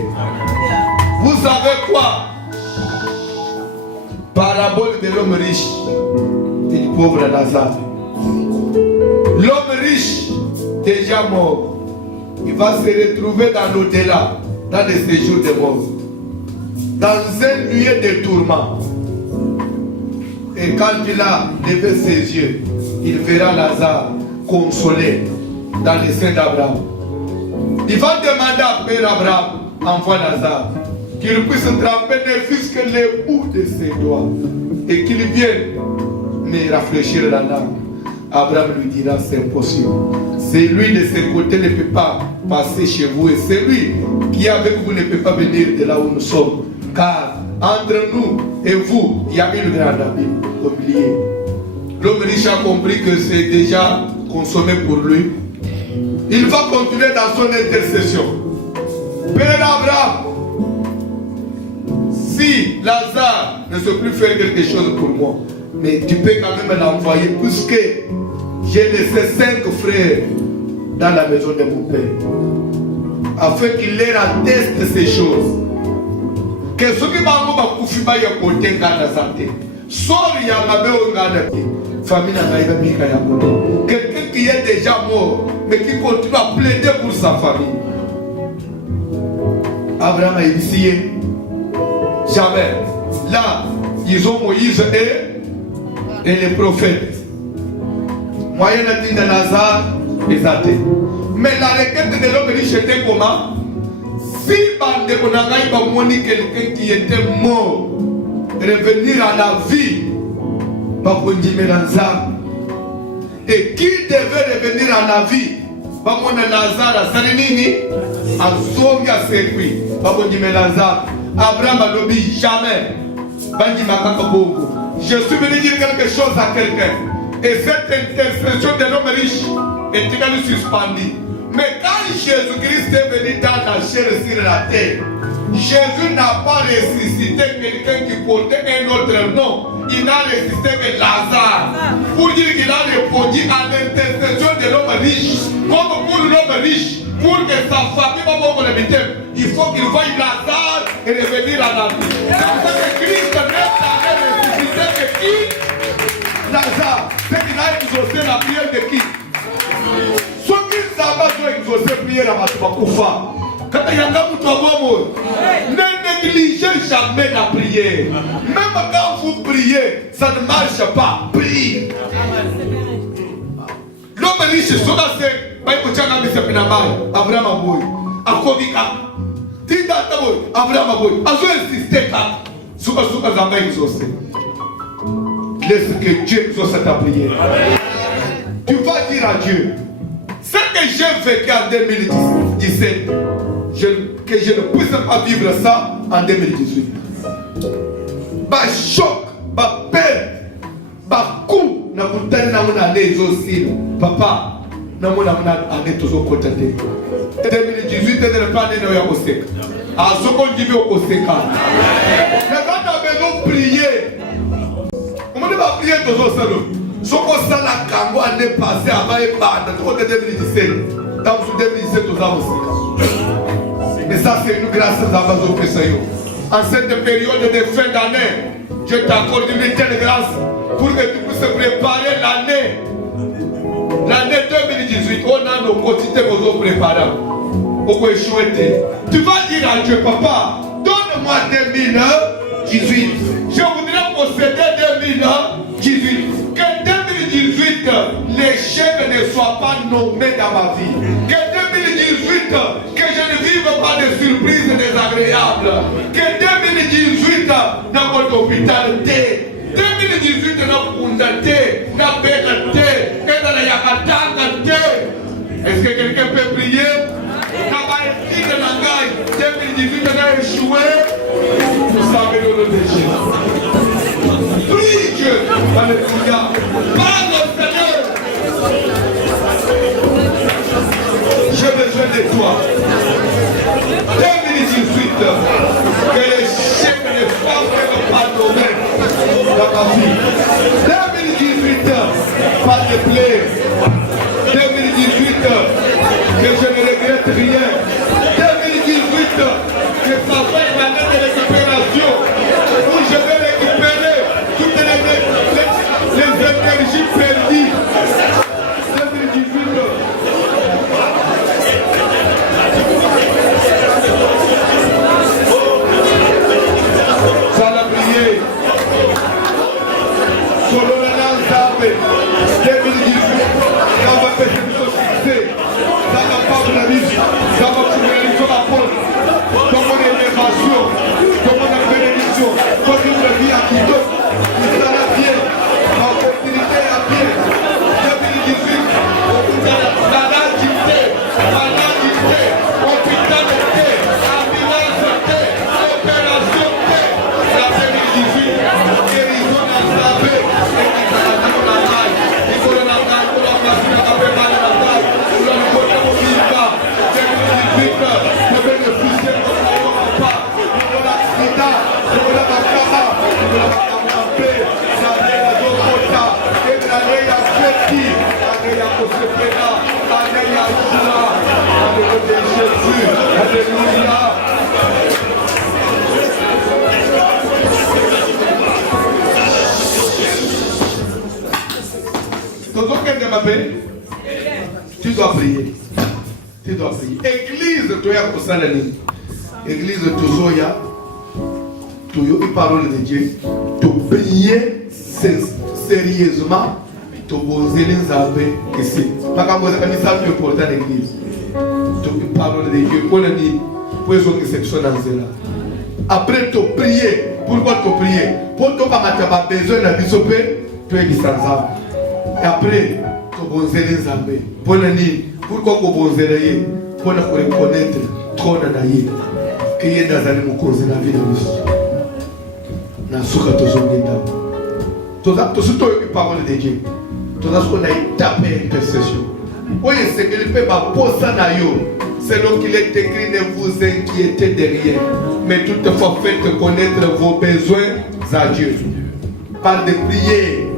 Vous savez quoi? Parabole de l'homme riche et du pauvre Lazare. L'homme riche, déjà mort, il va se retrouver dans l'au-delà, dans le séjour des morts, dans un lieu de tourment. Et quand il a levé ses yeux, il verra Lazare consolé dans le sein d'Abraham. Il va demander à Père Abraham, envoie Lazare, qu'il puisse tremper ne fût-ce que les bouts de ses doigts et qu'il vienne me rafraîchir la langue. Abraham lui dira, c'est impossible. C'est lui de ses côtés ne peut pas passer chez vous et c'est lui qui avec vous ne peut pas venir de là où nous sommes. Car entre nous et vous, il y a une grande abîme au milieu. L'homme riche a compris que c'est déjà consommé pour lui. Il va continuer dans son intercession. Père Abraham, si Lazare ne sait plus faire quelque chose pour moi, mais tu peux quand même l'envoyer puisque j'ai laissé 5 frères dans la maison de mon père, afin qu'il leur atteste ces choses. Que ce qui m'a dit que je côté de la santé, sort il y a ma famille quelqu'un qui est déjà mort, mais qui continue à plaider pour sa famille. Abraham a initié. Jamais. Là, ils ont Moïse et les prophètes. Moyen de Lazare, les athées. Mais la requête de l'homme riche était comment? Si on a quelqu'un qui était mort, revenir à la vie, et qui devait revenir à la vie, Lazare, Abraham a dit jamais. Je suis venu dire quelque chose à quelqu'un. Et cette intercession de l'homme riche est également suspendue. Mais quand Jésus-Christ est venu dans la chair sur la terre, Jésus n'a pas ressuscité quelqu'un qui portait un autre nom. Il n'a ressuscité que Lazare. Pour dire qu'il a répondu à l'intercession de l'homme riche. Comme pour l'homme riche, pour que sa famille va pouvoir l'habiter, il faut qu'il voie Lazare et revenir à la vie. C'est pour ça que Christ n'est ressuscité que qui? Lazare. C'est qu'il a exaucé la prière de qui? Ceux qui savent exaucer la prière à Matouakoufa. Quand il y a un ne négligez jamais la prière. Même quand vous priez, ça ne marche pas. Priez. L'homme riche, c'est Abraham Aboy. Akovika. Abraham Aboy. Azo insisté quand Souka Zamba exaucé. Laisse que Dieu exauce ta prière. Tu vas dire à Dieu, ce que j'ai vécu en 2017, que je ne puisse pas vivre ça en 2018. Bah choc, bah perte, bah coup, na mutane na muna les aussi. Papa, na muna ane toujours côté. 2018 ne pas né au Koseka. À ce qu'on dit au Koseka. Na quand on a besoin prier, comment on va prier toujours ça? Ce qu'on sait la Kango année passée avant et pas dans 2017. Dans 2017 aux Koseka. Et ça, c'est une grâce à Amazon Pesayo. En cette période de fin d'année, je t'accorde une telle grâce pour que tu puisses préparer l'année 2018. On a nos quotidiens pour nous préparer. Tu vas dire à Dieu, papa, donne-moi 2018. Je voudrais posséder 2018. Que 2018, l'échec ne soit pas nommé dans ma vie. Que 2018, que je ne vive pas de surprises désagréables. Que 2018, n'a pas d'hôpital. 2018, n'a pas d'hôpital. N'a pas d'hôpital. Est-ce que quelqu'un peut prier? 2018 a échoué. Vous savez le nom de Jésus. Prie Dieu. Alléluia. Parle au Seigneur. J'ai besoin de toi. 2018, que les chèques des femmes ne me pardonnent dans ma vie. 2018, pas de plaie. 2018, que je ne regrette rien. 2018, que ça fait une année de récupération où je vais récupérer toutes les énergies perdues. 2018. Ça l'a prié. Solo la lanzabe. 2018. Ça va faire une société. Ça va pas de la vie. Ça va finaliser la porte. Dans mon élévation. Dans mon bénédiction. Quand tu me vis à Quito. Ça va bien. Ma opportunité est bien. 2018. Maladité. Maladité. Hospitalité. Ambulance. Opération. La 2018. Guérison dans sa vie. Alléluia. Tu dois prier. Tu dois prier. Église, tu es pour ça. Église, tu es tu as une parole de Dieu. Tu prier sérieusement. Tu poser les avis ici. Ma camarade, c'est ça qui est important l'église. Tu as une parole de Dieu. Pour le dire, pour les exceptions dans cela. Après, tu prier. Pourquoi tu prier? Pour que tu n'aies besoin de la vie, tu es distanciable. Et après, tu poser les avis. Pour le dire, pourquoi tu poser les avis? Pour reconnaître trop de la vie. Que y a dans la vie de nous. Dans ce que tu as dit. Tu as une parole de Dieu. Tu as tapé intercession. Oui, c'est que le peuple a posé à yo. Selon qu'il est écrit, ne vous inquiétez de rien. Mais toutefois, faites connaître vos besoins à Dieu. Par des prières,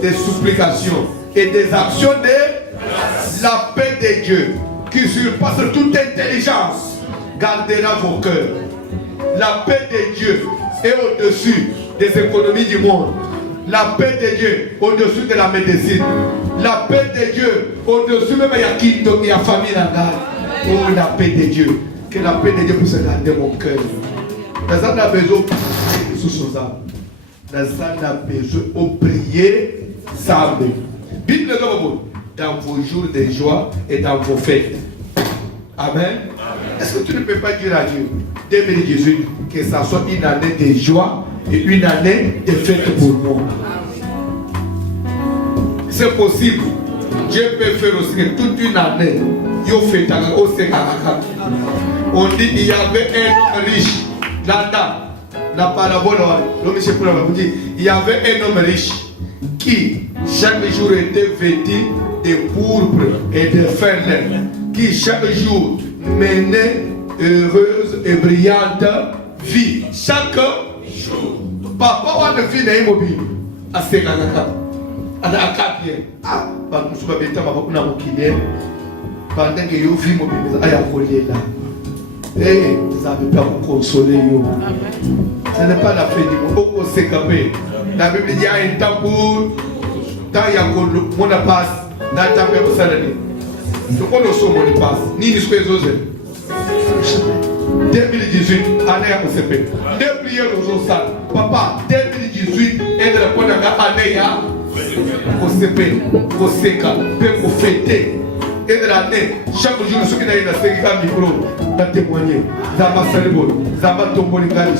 des supplications et des actions de la paix de Dieu, qui surpasse toute intelligence, gardera vos cœurs. La paix de Dieu est au-dessus des économies du monde. La paix de Dieu au-dessus de la médecine. La paix de Dieu au-dessus même de la famille. Oh, la paix de Dieu. Que la paix de Dieu puisse garder mon cœur. Nous avons besoin de sous son âme. Nous avons besoin de prier ça. Bible dans vos jours de joie et dans vos fêtes. Amen. Est-ce que tu ne peux pas dire à Dieu 2018 que ça soit une année de joie et une année de fête pour moi? C'est possible. Dieu peut faire aussi toute une année. On dit qu'il y avait un homme riche. Là, la parabole, il y avait un homme riche qui chaque jour était vêtu de pourpre et de fin lin, qui chaque jour menait heureuse et brillante vie. Chaque jour. Papa a une fille immobile. À ce moment-là. À la capienne. Ah, nous sommes pendant que vous vivez mobile, il y a là. Et vous n'avez pas vous consoler. Ce n'est pas la fin du monde. Au s'écaper. La Bible dit il y a un temps pour. Tant il y a mon passe. Dans le temps pour ça. Nous connaissons mon passe. Ni nous sommes 2018, année à CP. Deux prières aux autres. Papa, 2018 est la première année à CP. Au Seka. Pour fêter. Et de l'année, chaque jour, ceux qui n'ont pas de micro, de témoigner, Zama Salibol, Zama Tombolingani,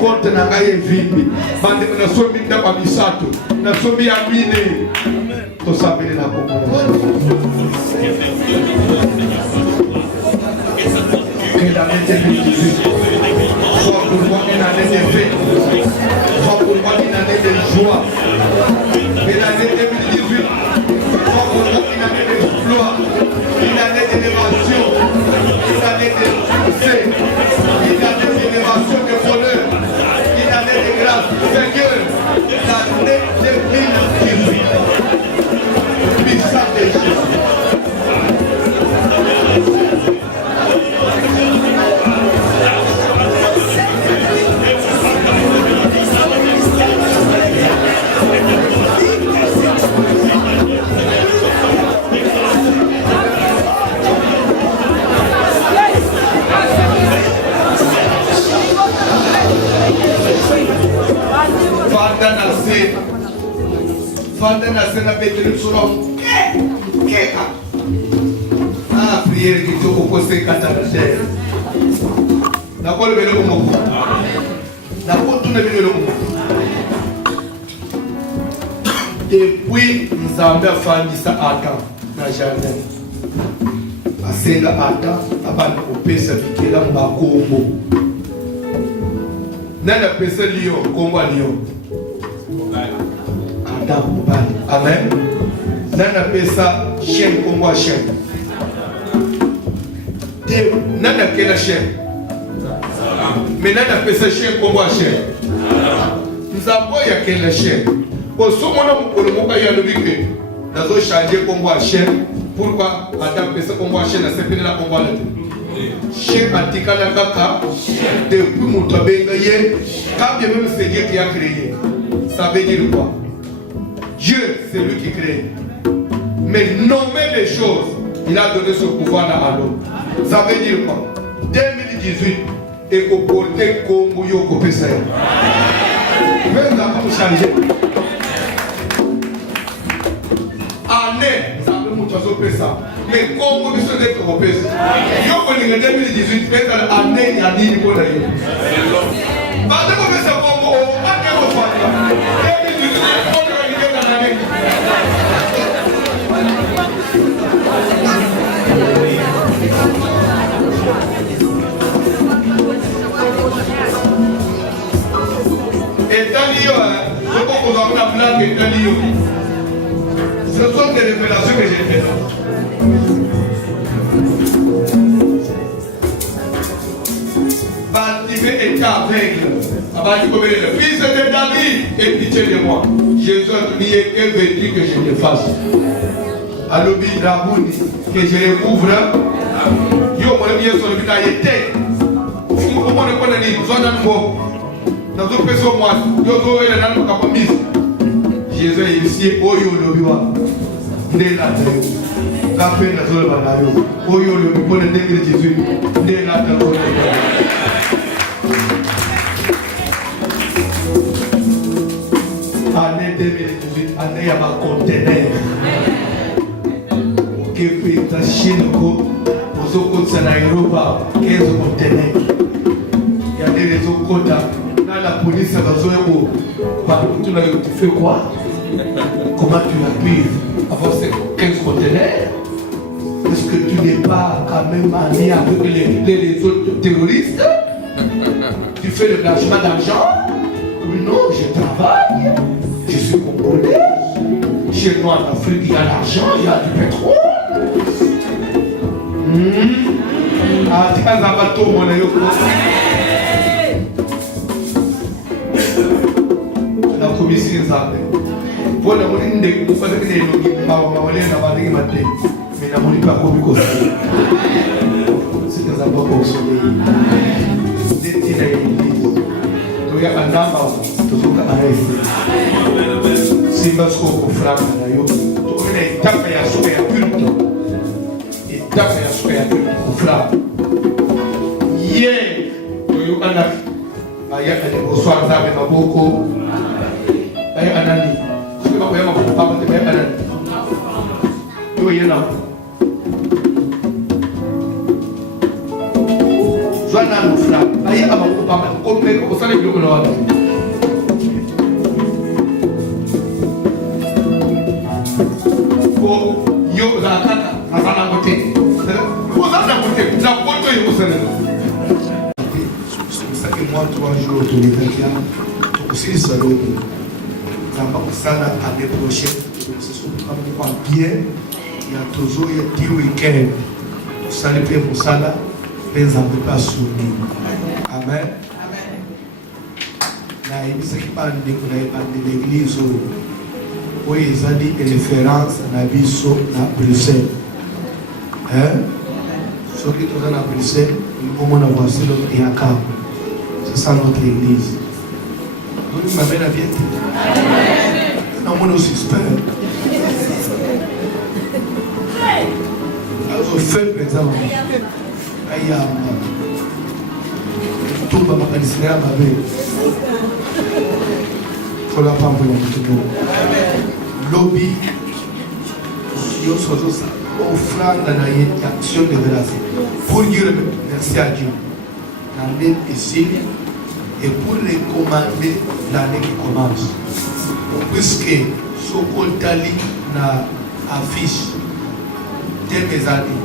compte Nagaye Vibi, Bande Nasomi Nabamisato, Nasomi Amine, to s'appeler la population. Que l'année 2018 soit pour moi une année de fête, soit pour moi une année de joie. Que l'année 2018 soit pour moi une année de gloire. Une année d'élévation, une année de succès, une année d'élévation de bonheur, une année de grâce. Seigneur, l'année 2018, puissant de Jésus. Fanda na cena Pedro Solom. Ah, prière qui te propose kata na terre. Na ko le belo mo. Na ko tu na belo mo. Depuis Nzambe afandisa ata na jardin. Asenga ata abana kopesa bikela mbakombo. Nana pesa lion, kombo lion. Amen. Nana pesa chien kombo chien. Nana kela chien. Mais nana pesa chien kombo chien. Nzambo ya kela chien. Pour ce moment pour le moment il y a le bigé. Nazo changer kombo chien. Pourquoi ata pesa kombo chien na sepene la kombo la. Chien atikala kaka depuis mon tabengaye. Quand bien même c'est Dieu qui a créé. Ça veut dire quoi? Dieu, c'est lui qui crée. Mais nommer les choses, il a donné ce pouvoir à l'homme. Ça veut dire quoi? 2018, et au porté comme Yoko Pessa. Même ça va changer. Année, ça va nous changer ça. Mais comme vous êtes européens, Yoko 2018, c'est l'année, il y a 10 pour d'ailleurs. Parce que vous faites ça comme vous, on va faire au fond. 2018, ce sont des révélations que j'ai faites. Bartimée était aveugle. Le fils de David, aie pitié de moi. Jésus a dit que veux-tu que je te fasse? Alobi Rabouni, que je le ouvre. Yo, mon ami, sur le village était. Comment on connaît les zones dans dans une personne, moi, yo, et la nana, Jésus est ici, Oyo Lobiwa. Né la terre. La paix n'a pas de banayo. Oyo Lobiwa, pour le nègre Jésus. Né la terre. Année 2018, année à ma conteneur. Que fait ta Chine, aux autres de Europa, 15 conteneurs. Il y a des réseaux quotas. Dans la police, tu fais quoi? Comment tu as pu avoir ces 15 conteneurs? Est-ce que tu n'es pas quand même ami avec les autres terroristes? Tu fais le blanchiment d'argent? Oui, non, je travaille. Je suis congolais. Chez nous en Afrique, il y a l'argent, il y a du pétrole. Ah, tu as un bateau, mon ami. La commission Zambé. Pour la monnaie de vous faire des logiques, ma maman n'a pas de maté. Mais la monnaie pas comme ça. C'est des abats pour sauver. Des tira l'église. Donc il y a un âme, tout ce qu'on a réussi. Si parce qu'on frappe la yo, tout le monde tape et a sauvé un culte. Et tape et a sauvé un culte. On frappe. Yeah. Donc il y a un âme. Il y a un bonsoir Zambé Maboko. Ay anani, je vais pas vous parler de anani. Yo yena. Zwana no fra. Ay ama ko pama ko me ko sale bi ko lawa. Ko yo za kaka azana kote. Ko za kote, na koto yo sene. Ça fait moi 3 jours de l'événement. Aussi salon. Sana année prochaine, ce sera bien. Il y a toujours 10 week-ends. Vous allez faire pour ça. mais ça ne peut pas soutenir. Amen. Ce qui parle de l'église où ils ont dit référence à Nabiso à Bruxelles. Ceux qui sont à Bruxelles, ils vont voir l'autre et à Cap. C'est ça notre église. Vous m'avez la vérité. Non, mon suspect. Alors, fait, par exemple, il y a tout le monde qui est là, il faut la femme pour le lobby, il y a offrande à l'action de grâce pour dire merci à Dieu. L'année ici et pour recommander l'année qui commence. Puisque ce qu'on t'a dit na affiche de mes années,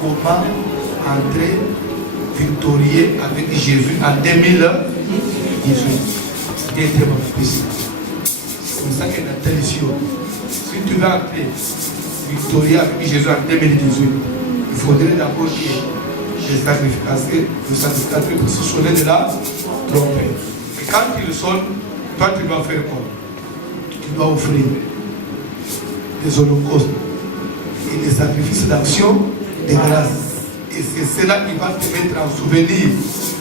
comment entrer victorieux avec Jésus en 2018. C'était extrêmement difficile. C'est comme ça qu'il y a une telle issue. Si tu veux entrer victorieux avec Jésus en 2018, il faudrait d'abord que les sacrificateurs puissent sonner de la trompette. Et quand ils sonnent, toi tu dois faire quoi? Tu dois offrir des holocaustes et des sacrifices d'action de grâce. Et c'est cela qui va te mettre en souvenir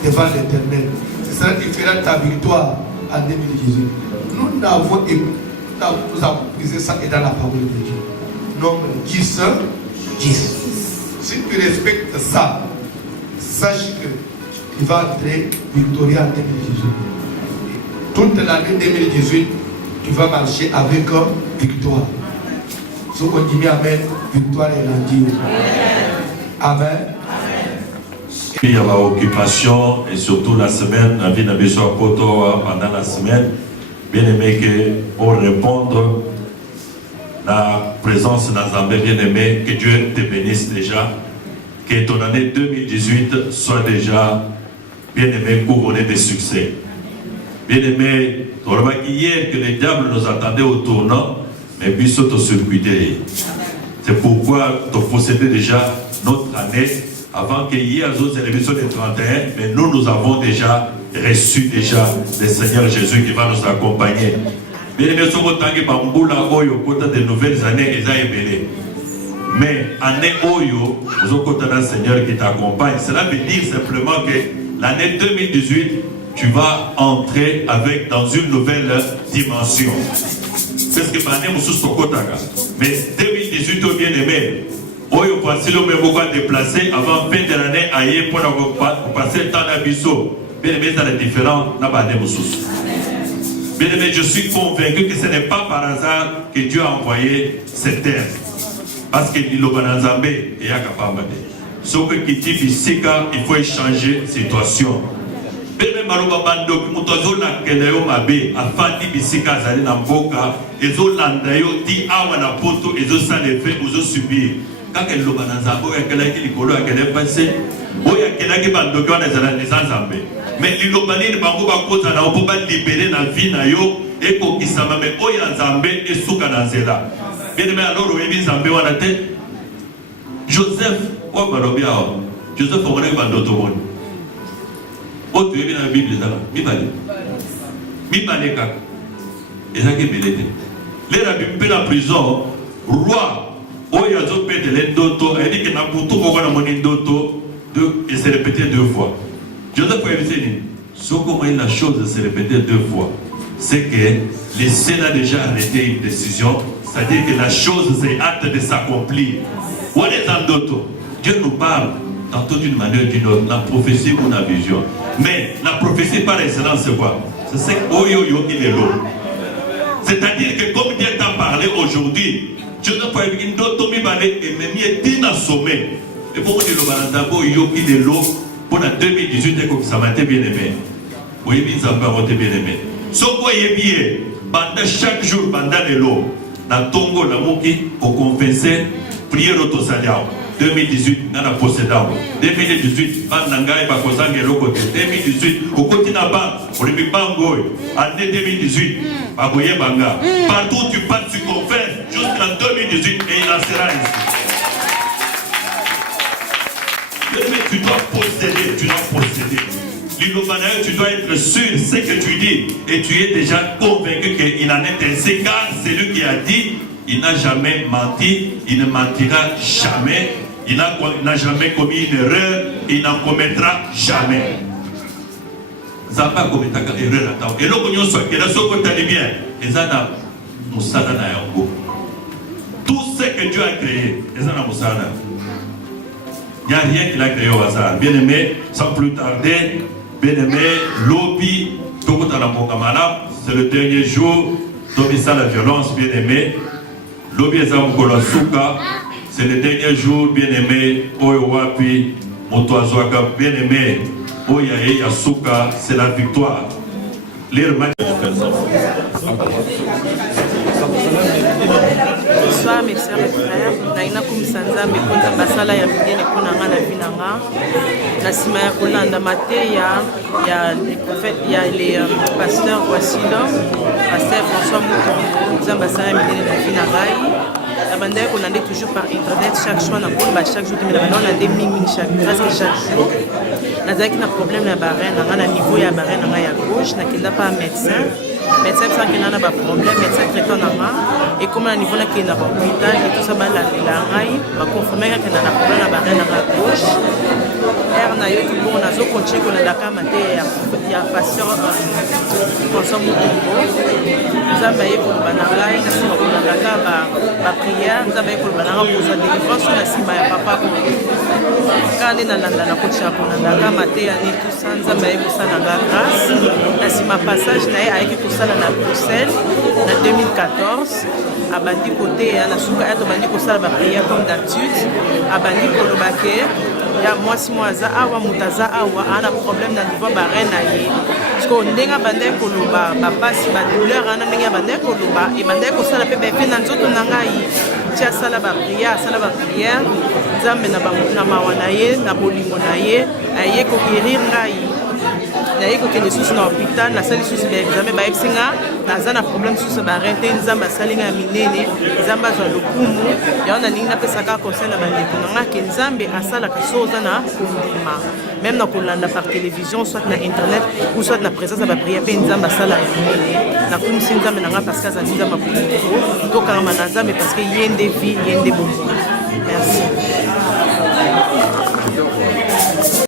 devant l'Éternel. C'est cela qui fera ta victoire en 2018. Nous avons pris ça et dans la parole de Dieu. Nombre 10, 10. Si tu respectes ça, sache que tu vas entrer victorieux en 2018. Et toute l'année 2018, tu vas marcher avec victoire. Ce qu'on dit Amen, victoire est rendue. Amen. Il y a l'occupation et surtout la semaine, la vie de Bishop Poto pendant la semaine, bien aimé que pour répondre la présence dans Zambé, bien aimé, que Dieu te bénisse déjà, que ton année 2018 soit déjà, bien aimé, couronnée de succès. Bien aimé, on remarque hier que le diable nous attendait au tournant, mais puis s'auto-circuiter. C'est pourquoi tu possédais déjà notre année, avant qu'il y ait les autres élections des 31, mais nous avons déjà reçu le Seigneur Jésus qui va nous accompagner. Bien aimé, de nouvelles années, mais année Oyo, vous avez un Seigneur qui t'accompagne. Cela veut dire simplement que l'année 2018, tu vas entrer dans une nouvelle dimension. Parce que mais 2018, bien aimé, Oyo voici le même beaucoup déplacé avant fin de l'année ailleurs pour passer le temps d'Abisso. Bien aimé, ça est différent. Bien aimé, je suis convaincu que ce n'est pas par hasard que Dieu a envoyé cette terre. Parce que l'Obanazambe est capable. Sauf que il faut échanger la situation. Bébé Maroba Bando, Mutozola Kelayo Mabe, Afandi Bisika Zali Namboka, Ezo Landayo, Di Awana Poto, Ezo Salefe, Ezo Subir. Quand elle l'Obanazambo, elle a qui l'Ikolo, elle est passée, Oya Kelaki Bando, on est dans les Zambé. Mais l'Ilobani de Bango Bakoza, on ne peut pas libérer la vie, et pour qui ça m'a mis Oya Zambé et Soukanazela. Bien aimé, alors, Oyebi Zambé, on a tête. Joseph, oh, Barobia, Joseph, on est Bando Tomon. Oh, tu es bien dans la Bible, Mibale Kaka. Et ça qui est belé. Les rabbins de la prison, roi, oh, il y a d'autres pères de l'endoto, il dit que n'a pas tout le monde d'endoto, et c'est répété 2 fois. Joseph a dit, ce comment la chose s'est répétée 2 fois, c'est que le Sénat a déjà arrêté une décision, c'est-à-dire que la chose s'est hâte de s'accomplir. Où est l'endoto? Dieu nous parle tantôt d'une manière ou d'une autre, la prophétie ou la vision. Mais la prophétie par excellence, c'est quoi? C'est Oyoyo qui est l'eau. C'est-à-dire que comme Dieu t'a parlé aujourd'hui, je ne peux pas dire que et même il est dans sommet. Et pour dire que Oyo qui est l'eau, pour la 2018, comme ça m'a été bien aimé. Oui, ça m'a été bien aimé. Ce que vous voyez, chaque jour, pendant l'eau, dans Tongo, la Moki, pour confesser, prier l'auto saliao. 2018, dans la possédant. 2018, Bandangaï, Bakozang et Lokote. 2018, au côté Naba, au Libibangoy. Année 2018, Bagoye Banga. Partout où tu passes, tu confesses jusqu'en 2018 et il en sera ici. Tu dois posséder, tu dois posséder. L'Ilobanaï, tu dois être sûr de ce que tu dis et tu es déjà convaincu qu'il en est ainsi car c'est lui qui a dit, il n'a jamais menti, il ne mentira jamais, il n'a jamais commis une erreur, il n'en commettra jamais. Zamba commettra une erreur à temps. Et là, on soit que la soko tali bien, et ça Moussada na yango. Tout ce que Dieu a créé, et ça Moussada. Il n'y a rien qu'il a créé au hasard. Bien aimé, sans plus tarder, bien aimé, Lobi, c'est le dernier jour, Tobi ça la violence, bien aimé. Lobi Ezamukolosuka, c'est le dernier jour, bien aimé, Oyowapi, Motoazwaka, bien aimé, Oyae Yasuka, c'est la victoire. Bonsoir mes sœurs et frères, naina kumisanza mekonza basala ya minene pona nga na vinanga na sima ya kolanda mateya ya les pasteurs Wasila, pasteur François Moutongo, nzamba basala ya minene na vinangai abandai kolande toujours par internet chaque jour na kolba chaque jour mais na na mingi presque chaque jour nazaki na problème na barre na nga na niveau ya barre na nga ya gauche na kenda pa médecin sans qu'il y ait pas de problème, médecin traitant et comme à niveau là qui est dans l'hôpital et tout ça va la va confirmer qu'il y a un problème à barrer dans la gauche. On a eu tout bon, on a continué qu'on a d'accord maté il y a pasteur François Moutongo. Nous avons eu pour le banara, nous avons eu d'accord ma prière, nous avons eu pour le banara pour sa délivrance, on a si ma papa quand on est dans la coach on a d'accord maté et tout ça, nous avons eu pour ça dans la grâce. Na si ma passage na avec pour ça na Bruxelles en 2014 à bandi côté na suka ya to bandi ko sala ba prière comme d'habitude à bandi ko lo baké ya moi si moi za awa mutaza awa ana problème na niveau ba reine ye parce que ndenga bande ko lo ba pasi ba douleur ana ndenga bande ko lo ba e bande ko sala pe ba pe na nzoto na ngai tia sala ba prière nzambe na mawana ye na bolingo na ye aye ko guérir ngai naye kokende susu na hôpital nasali susu baexamen bayebisinga naza na problème susu barente nzambe asalinga ya minene nzambe azwa lokumu yango nalingi napesaka conseil na bandeko nanga ke nzambe asalaka so oza na kondima même na kolanda par télévision soit na internet ou soit na présence ya baprière mpe nzambe asala ya minene nakumisi nzambe nanga parce que azali nzambe akolingo tokangama na nzambe parce que ye nde vie ye nde bomoi merci